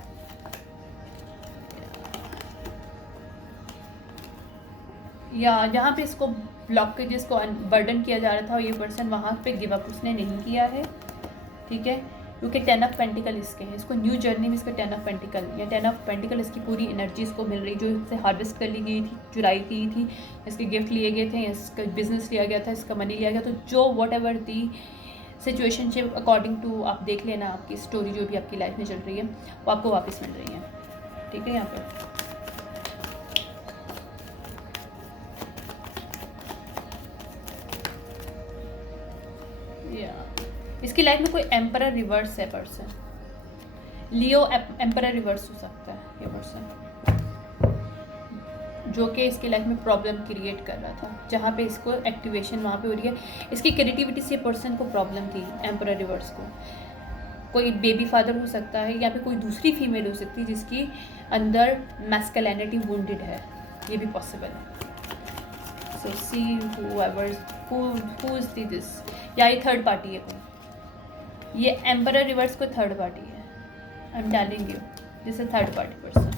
या जहाँ पे इसको ब्लॉकेजेस को बर्डन किया जा रहा था, ये पर्सन वहाँ पे गिव अप उसने नहीं किया है, ठीक है। क्योंकि 10 ऑफ पेंटिकल इसके हैं, इसको न्यू जर्नी में इसका 10 ऑफ पेंटिकल या 10 ऑफ पेंटिकल इसकी पूरी एनर्जी इसको मिल रही, जो इससे हार्वेस्ट कर ली गई थी, चुराई की थी, इसके गिफ्ट लिए गए थे, इसका बिजनेस लिया गया था, इसका मनी लिया गया। तो जो whatever the situationship according to आप देख लेना, आपकी स्टोरी जो भी आपकी लाइफ में चल रही है वो आपको वापस मिल रही है, ठीक है। यहाँ पर इसकी लाइफ में कोई एम्परर रिवर्स है पर्सन, लियो एम्परर रिवर्स हो सकता है ये पर्सन, जो कि इसकी लाइफ में प्रॉब्लम क्रिएट कर रहा था, जहाँ पे इसको एक्टिवेशन वहाँ पे हो रही है। इसकी क्रिएटिविटी से पर्सन को प्रॉब्लम थी एम्परर रिवर्स को। कोई बेबी फादर हो सकता है, या फिर कोई दूसरी फीमेल हो सकती है जिसकी अंदर मैस्कुलिनिटी वुंडेड है, ये भी पॉसिबल है। सो सी हू इज दिस, या ये थर्ड पार्टी है कोई, ये एम्परर रिवर्स को थर्ड पार्टी है। I am telling you this is third party person.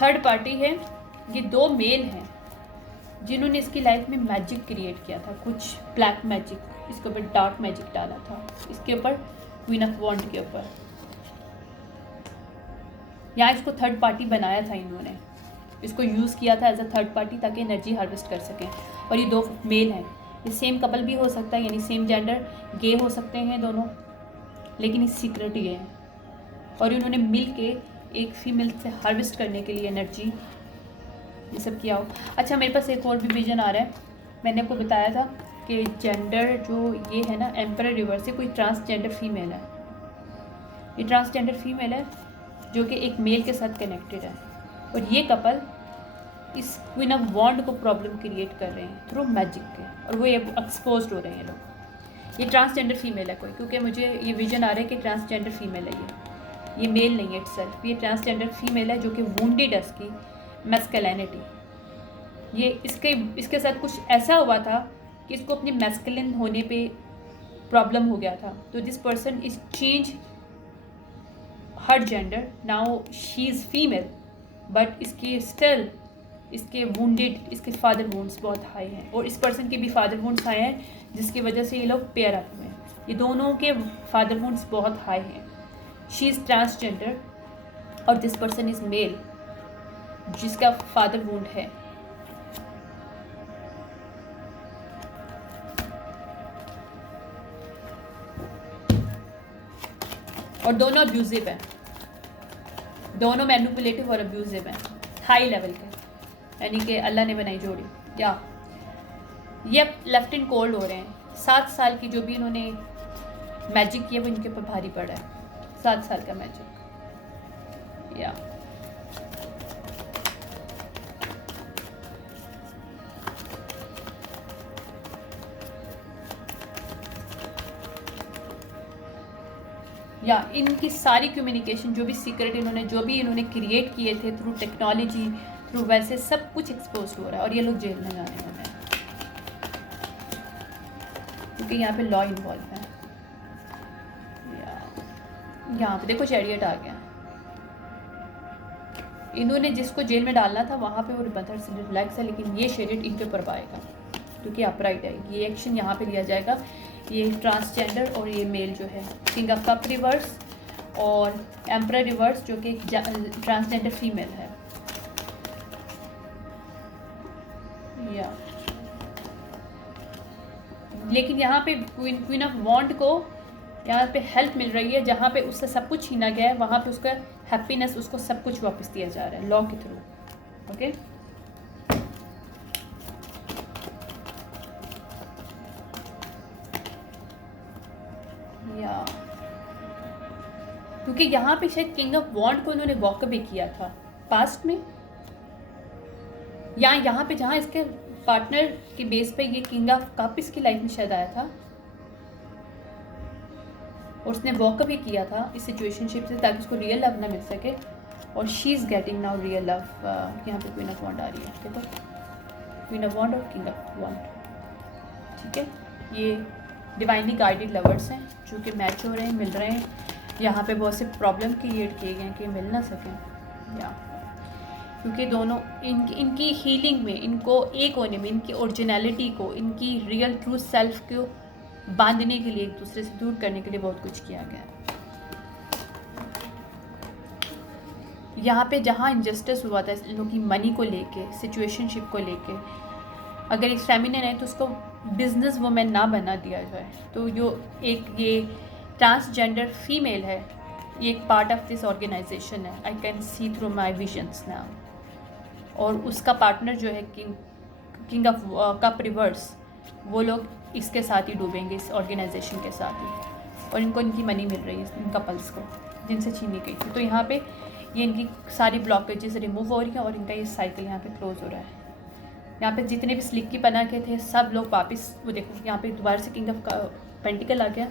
Third party है, ये 2 मेल हैं जिन्होंने इसकी लाइफ में मैजिक क्रिएट किया था, कुछ ब्लैक मैजिक, इसके ऊपर डार्क मैजिक डाला था, इसके ऊपर क्वीन ऑफ वॉन्ड के ऊपर। यहाँ इसको थर्ड पार्टी बनाया था इन्होंने, इसको यूज़ किया था एज अ थर्ड पार्टी ताकि एनर्जी हार्वेस्ट कर सकें। और ये 2 मेल हैं, ये सेम कपल भी हो सकता है, यानी सेम जेंडर गे हो सकते हैं दोनों, लेकिन ये सीक्रेट गे हैं और इन्होंने मिल के एक फीमेल से हार्वेस्ट करने के लिए एनर्जी ये सब किया हो। अच्छा, मेरे पास एक और भी विजन आ रहा है। मैंने आपको बताया था कि जेंडर जो ये है ना एम्परर रिवर्स से कोई ट्रांसजेंडर फीमेल है, ये ट्रांसजेंडर फीमेल है जो कि एक मेल के साथ कनेक्टेड है, और ये कपल इस क्वीन ऑफ वॉन्ड को प्रॉब्लम क्रिएट कर रहे हैं थ्रू मैजिक के, और वो ये एक्सपोज हो रहे हैं लोग। ये ट्रांसजेंडर फीमेल है कोई, क्योंकि मुझे ये विजन आ रहा है कि ट्रांसजेंडर फीमेल है ये मेल नहीं है इटसेल्फ, ये ट्रांसजेंडर फीमेल है जो कि वुंडेड है इसकी मैस्कुलिनिटी। ये इसके साथ कुछ ऐसा हुआ था कि इसको अपने मैस्कुलिन होने पे प्रॉब्लम हो गया था, तो this person is change her gender, now she is female, but इसकी स्टिल इसके वुंडेड, इसके फादर वुंड्स बहुत हाई हैं, और इस पर्सन के भी फादर वुंड्स हाई हैं, जिसकी वजह से ये लोग पेयर अप हुए। ये दोनों के फादर वुंड्स बहुत हाई हैं। शी इज़ ट्रांसजेंडर और दिस पर्सन इज़ मेल, जिसका फादर वुंड है। और दोनों अब्यूजिव हैं, दोनों मैनिपुलेटिव और अब्यूजिव हैं, हाई लेवल के, यानी कि अल्लाह ने बनाई जोड़ी। या ये लेफ्ट इन कोल्ड हो रहे हैं। 7 साल की जो भी इन्होंने मैजिक किया वो इनके ऊपर भारी पड़ा है। 7 साल का मैजिक। या इनकी सारी कम्युनिकेशन, जो भी सीक्रेट इन्होंने क्रिएट किए थे थ्रू टेक्नोलॉजी, थ्रू वैसे सब कुछ एक्सपोज हो रहा है, और ये लोग जेल में जाने वाले हैं क्योंकि यहाँ पे लॉ इन्वॉल्व है। यहाँ पे देखो चैरियट आ गया। इन्होंने जिसको जेल में डालना था वहाँ पे वो मदर से रिलैक्स है, लेकिन ये चैरियट इनके ऊपर पाएगा क्योंकि अपराइट है। ये एक्शन यहाँ पे लिया जाएगा। ये ट्रांसजेंडर और ये मेल जो है, किंग ऑफ कप रिवर्स और एम्परर रिवर्स, जो कि ट्रांसजेंडर फीमेल है। या लेकिन यहाँ पे क्वीन ऑफ वॉन्ड को यहाँ पे हेल्प मिल रही है, जहाँ पे उससे सब कुछ छीना गया है वहाँ पे उसका हैप्पीनेस, उसको सब कुछ वापस दिया जा रहा है लॉ के थ्रू। ओके, या क्योंकि यहाँ पे शायद किंग ऑफ वॉन्ड को उन्होंने वॉक भी किया था पास्ट में, या यहाँ पे जहाँ इसके पार्टनर के बेस पे ये किंग ऑफ कप इसकी लाइफ में शायद आया था और उसने वॉक भी किया था इस सिचुएशनशिप से ताकि उसको रियल लव ना मिल सके, और she is getting now real love. यहाँ पे क्वीन ऑफ वॉन्ड आ रही है, देखो क्वीन ऑफ वॉन्ड और किंग ऑफ वॉन्ड। ठीक है, ये डिवाइनली गाइडेड लवर्स हैं जो कि मैच हो रहे हैं, मिल रहे हैं। यहाँ पे बहुत से प्रॉब्लम क्रिएट किए गए हैं कि मिल ना सकें, या क्योंकि दोनों इनकी हीलिंग में, इनको एक होने में, इनकी ओरिजिनलिटी को, इनकी रियल ट्रू सेल्फ को बांधने के लिए, एक दूसरे से दूर करने के लिए बहुत कुछ किया गया है। यहाँ पे जहाँ इंजस्टिस हुआ था इन लोगों की मनी को लेके, सिचुएशनशिप को लेके, अगर एक फेमिनिन है तो उसको बिजनेस वुमेन ना बना दिया जाए। तो जो एक ये ट्रांसजेंडर फीमेल है, ये एक पार्ट ऑफ दिस ऑर्गेनाइजेशन है। I can see through my visions now. और उसका पार्टनर जो है किंग ऑफ कप रिवर्स, वो लोग इसके साथ ही डूबेंगे, इस ऑर्गेनाइजेशन के साथ ही, और इनको इनकी मनी मिल रही है इन कपल्स को जिनसे छीनी गई थी। तो यहाँ पे ये इनकी सारी ब्लॉकेजेस रिमूव हो रही हैं और इनका ये साइकिल यहाँ पे क्लोज हो रहा है। यहाँ पे जितने भी स्लिकी बना के थे सब लोग वापस, वो देखो यहाँ पे दोबारा से किंग ऑफ पेंटिकल आ गया,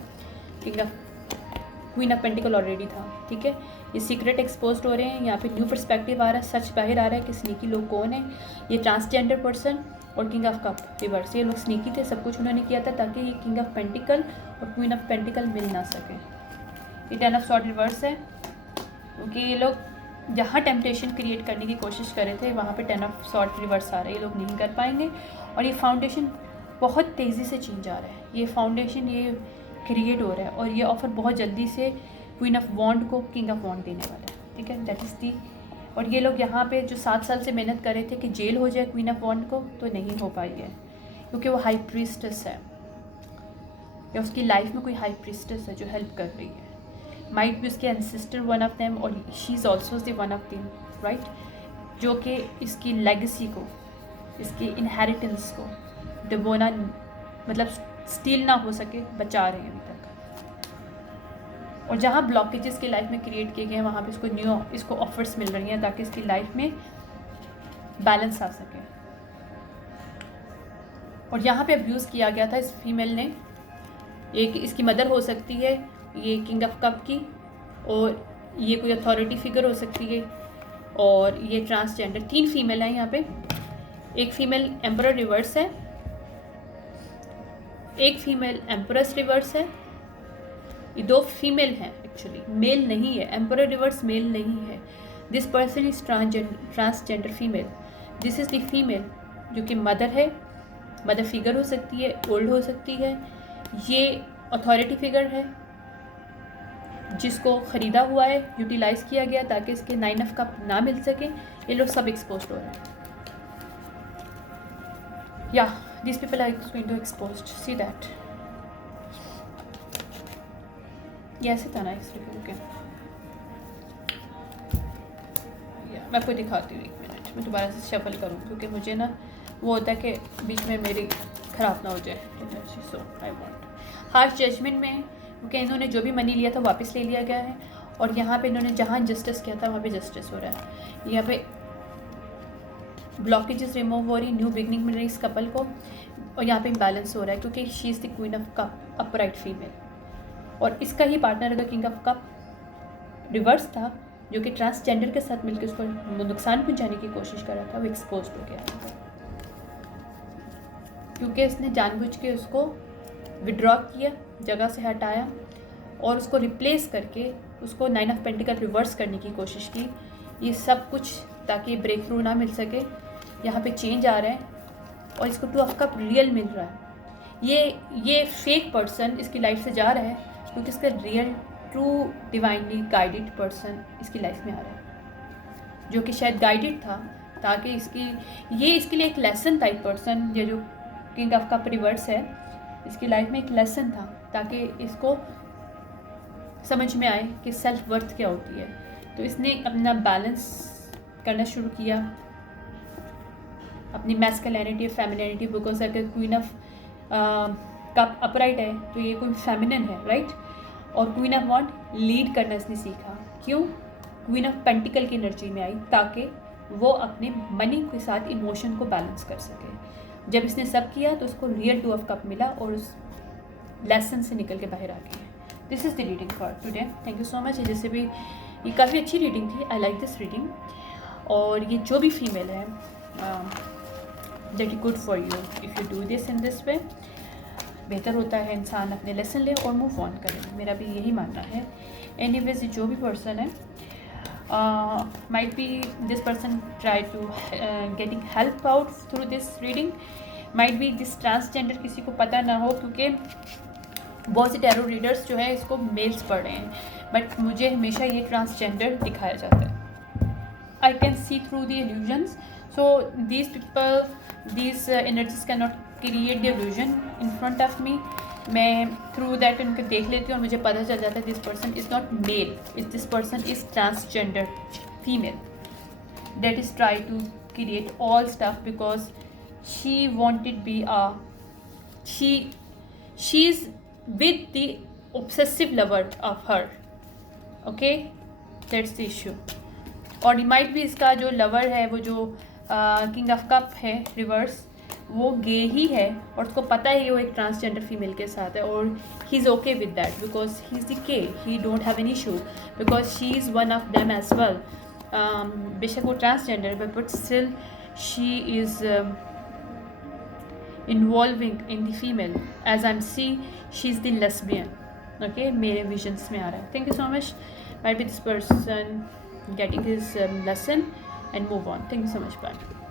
क्वीन ऑफ पेंटिकल ऑलरेडी था। ठीक है, ये सीक्रेट एक्सपोज हो रहे हैं, यहाँ पे न्यू पर्सपेक्टिव आ रहा है, सच बाहर आ रहा है कि स्नीकी लोग कौन है। ये ट्रांसजेंडर पर्सन और किंग ऑफ कप रिवर्स, ये लोग स्नीकी थे, सब कुछ उन्होंने किया था ताकि ये किंग ऑफ पेंटिकल और क्वीन ऑफ पेंटिकल मिल ना सके। ये 10 ऑफ सॉर्ड रिवर्स है क्योंकि ये लोग जहाँ टेम्पटेशन क्रिएट करने की कोशिश कर रहे थे वहाँ पे 10 ऑफ सॉर्ड रिवर्स आ रहा है, ये लोग नहीं कर पाएंगे। और ये फाउंडेशन बहुत तेज़ी से चेंज जा रहा है, ये फाउंडेशन ये क्रिएट हो रहा है, और ये ऑफर बहुत जल्दी से क्वीन ऑफ वॉन्ड को किंग ऑफ वॉन्ड देने वाला है। ठीक है, दैट इज़ दी। और ये लोग यहाँ पे जो 7 साल से मेहनत कर रहे थे कि जेल हो जाए क्वीन ऑफ वॉन्ड को, तो नहीं हो पाई है क्योंकि वो हाई प्रीस्टेस है, या उसकी लाइफ में कोई हाई प्रीस्टेस है जो हेल्प कर रही है। माइट भी उसके एंसेस्टर वन ऑफ देम, और she is also the one of them, right, जो कि इसकी लेगेसी को, इसकी इनहेरिटेंस को डिबोना, मतलब स्टील ना हो सके, बचा रहे हैं अभी तक। और जहाँ ब्लॉकेजेस की लाइफ में क्रिएट किए गए हैं वहाँ पे इसको ऑफर्स मिल रही हैं ताकि इसकी लाइफ में बैलेंस आ सके। और यहाँ पे अब्यूज़ किया गया था इस फीमेल ने, एक इसकी मदर हो सकती है, ये किंग ऑफ कप की, और ये कोई अथॉरिटी फिगर हो सकती है, और ये ट्रांसजेंडर। 3 फीमेल हैं यहाँ पे, एक फीमेल एम्परर रिवर्स है, एक फीमेल एम्परस रिवर्स है, ये 2 फीमेल हैं एक्चुअली, मेल नहीं है। एम्परर रिवर्स मेल नहीं है। This person is transgender female, this is the female जो कि मदर है, मदर फिगर हो सकती है, ओल्ड हो सकती है, ये अथॉरिटी फिगर है जिसको ख़रीदा हुआ है, यूटिलाइज़ किया गया ताकि इसके 9 ऑफ कप ना मिल सके। ये लोग सब एक्सपोज हो रहे हैं। या these people are going to exposed, see that। ये ऐसे था ना इस ओके, मैं आपको दिखाती हूँ, 1 मिनट मैं दोबारा से शफल करूँ क्योंकि मुझे ना वो होता है कि बीच में मेरी ख़राब ना हो जाए। सो आई वांट हार्श जजमेंट में, क्योंकि इन्होंने जो भी मनी लिया था वापस ले लिया गया है, और यहाँ पे इन्होंने जहाँ जस्टिस किया था वहाँ पे जस्टिस हो रहा है। यहाँ पे ब्लॉकेजेस रिमूव हो रही, न्यू बिगनिंग मिल रही इस कपल को, और यहाँ पे इम्बैलेंस हो रहा है क्योंकि she is the queen of cup, upright female, और इसका ही पार्टनर अगर किंग ऑफ कप रिवर्स था जो कि ट्रांसजेंडर के साथ मिलकर उसको नुकसान पहुंचाने की कोशिश कर रहा था, वो एक्सपोज हो गया क्योंकि इसने जानबूझ के उसको विड्रॉ किया, जगह से हटाया और उसको रिप्लेस करके उसको 9 ऑफ पेंटिकल रिवर्स करने की कोशिश की। ये सब कुछ ताकि ब्रेक थ्रू ना मिल सके। यहाँ पे चेंज आ रहा है और इसको 2 ऑफ कप रियल मिल रहा है। ये फेक पर्सन इसकी लाइफ से जा रहा है क्योंकि इसका real true divinely guided person इसकी लाइफ में आ रहा है, जो कि शायद गाइडेड था ताकि इसके लिए एक लेसन टाइप पर्सन, ये जो किंग ऑफ कप रिवर्स है इसकी लाइफ में एक लेसन था ताकि इसको समझ में आए कि सेल्फ वर्थ क्या होती है। तो इसने अपना बैलेंस करना शुरू किया, अपनी मैस्कुलिनिटी फेमिनिटी, बिकॉज अगर क्वीन ऑफ कप अपराइट है तो ये कोई फेमिनिन है, राइट। और क्वीन ऑफ वॉन्ड लीड करना इसने सीखा। क्यों? क्वीन ऑफ पेंटिकल की एनर्जी में आई ताकि वो अपने मनी के साथ इमोशन को बैलेंस कर सके। जब इसने सब किया तो उसको रियल 2 ऑफ कप मिला और उस लेसन से निकल के बाहर आ गया। This is the reading for today. Thank you so much. जैसे भी ये काफ़ी अच्छी रीडिंग थी, आई लाइक दिस रीडिंग। और ये जो भी फीमेल है, that is good for you if you do this in this वे। बेहतर होता है इंसान अपने लेसन ले और मूव ऑन करे, मेरा भी यही मानना है। एनीवेज जो भी पर्सन है, might be this person try to getting help out through this reading, might be this transgender किसी को पता ना हो, क्योंकि बहुत से टैरो रीडर्स जो है इसको मेल्स पढ़ रहे हैं, बट मुझे हमेशा ये ट्रांसजेंडर दिखाया जाता है। I can see through the illusions, so these people, these energies can not create the illusion in front of me. मैं थ्रू दैट उनको देख लेती हूँ और मुझे पता चल जाता है this person is not male, this person is transgender female that is try to create all stuff because she wanted be she is with the obsessive lover of her, okay, that's the issue। और might be इसका जो lover है वो जो किंग ऑफ कप है रिवर्स, वो गे ही है और उसको पता है वो एक ट्रांसजेंडर फीमेल के साथ है, और he is okay with that because he is the के, he don't have an issue because she is one of them as well. बेशक वो ट्रांसजेंडर है but still she is involving in the female, as I'm see she's the lesbian, okay, मेरे visions में आ रहा है। Thank you so much। might be this person getting his lesson and move on। Thank you so much, bye।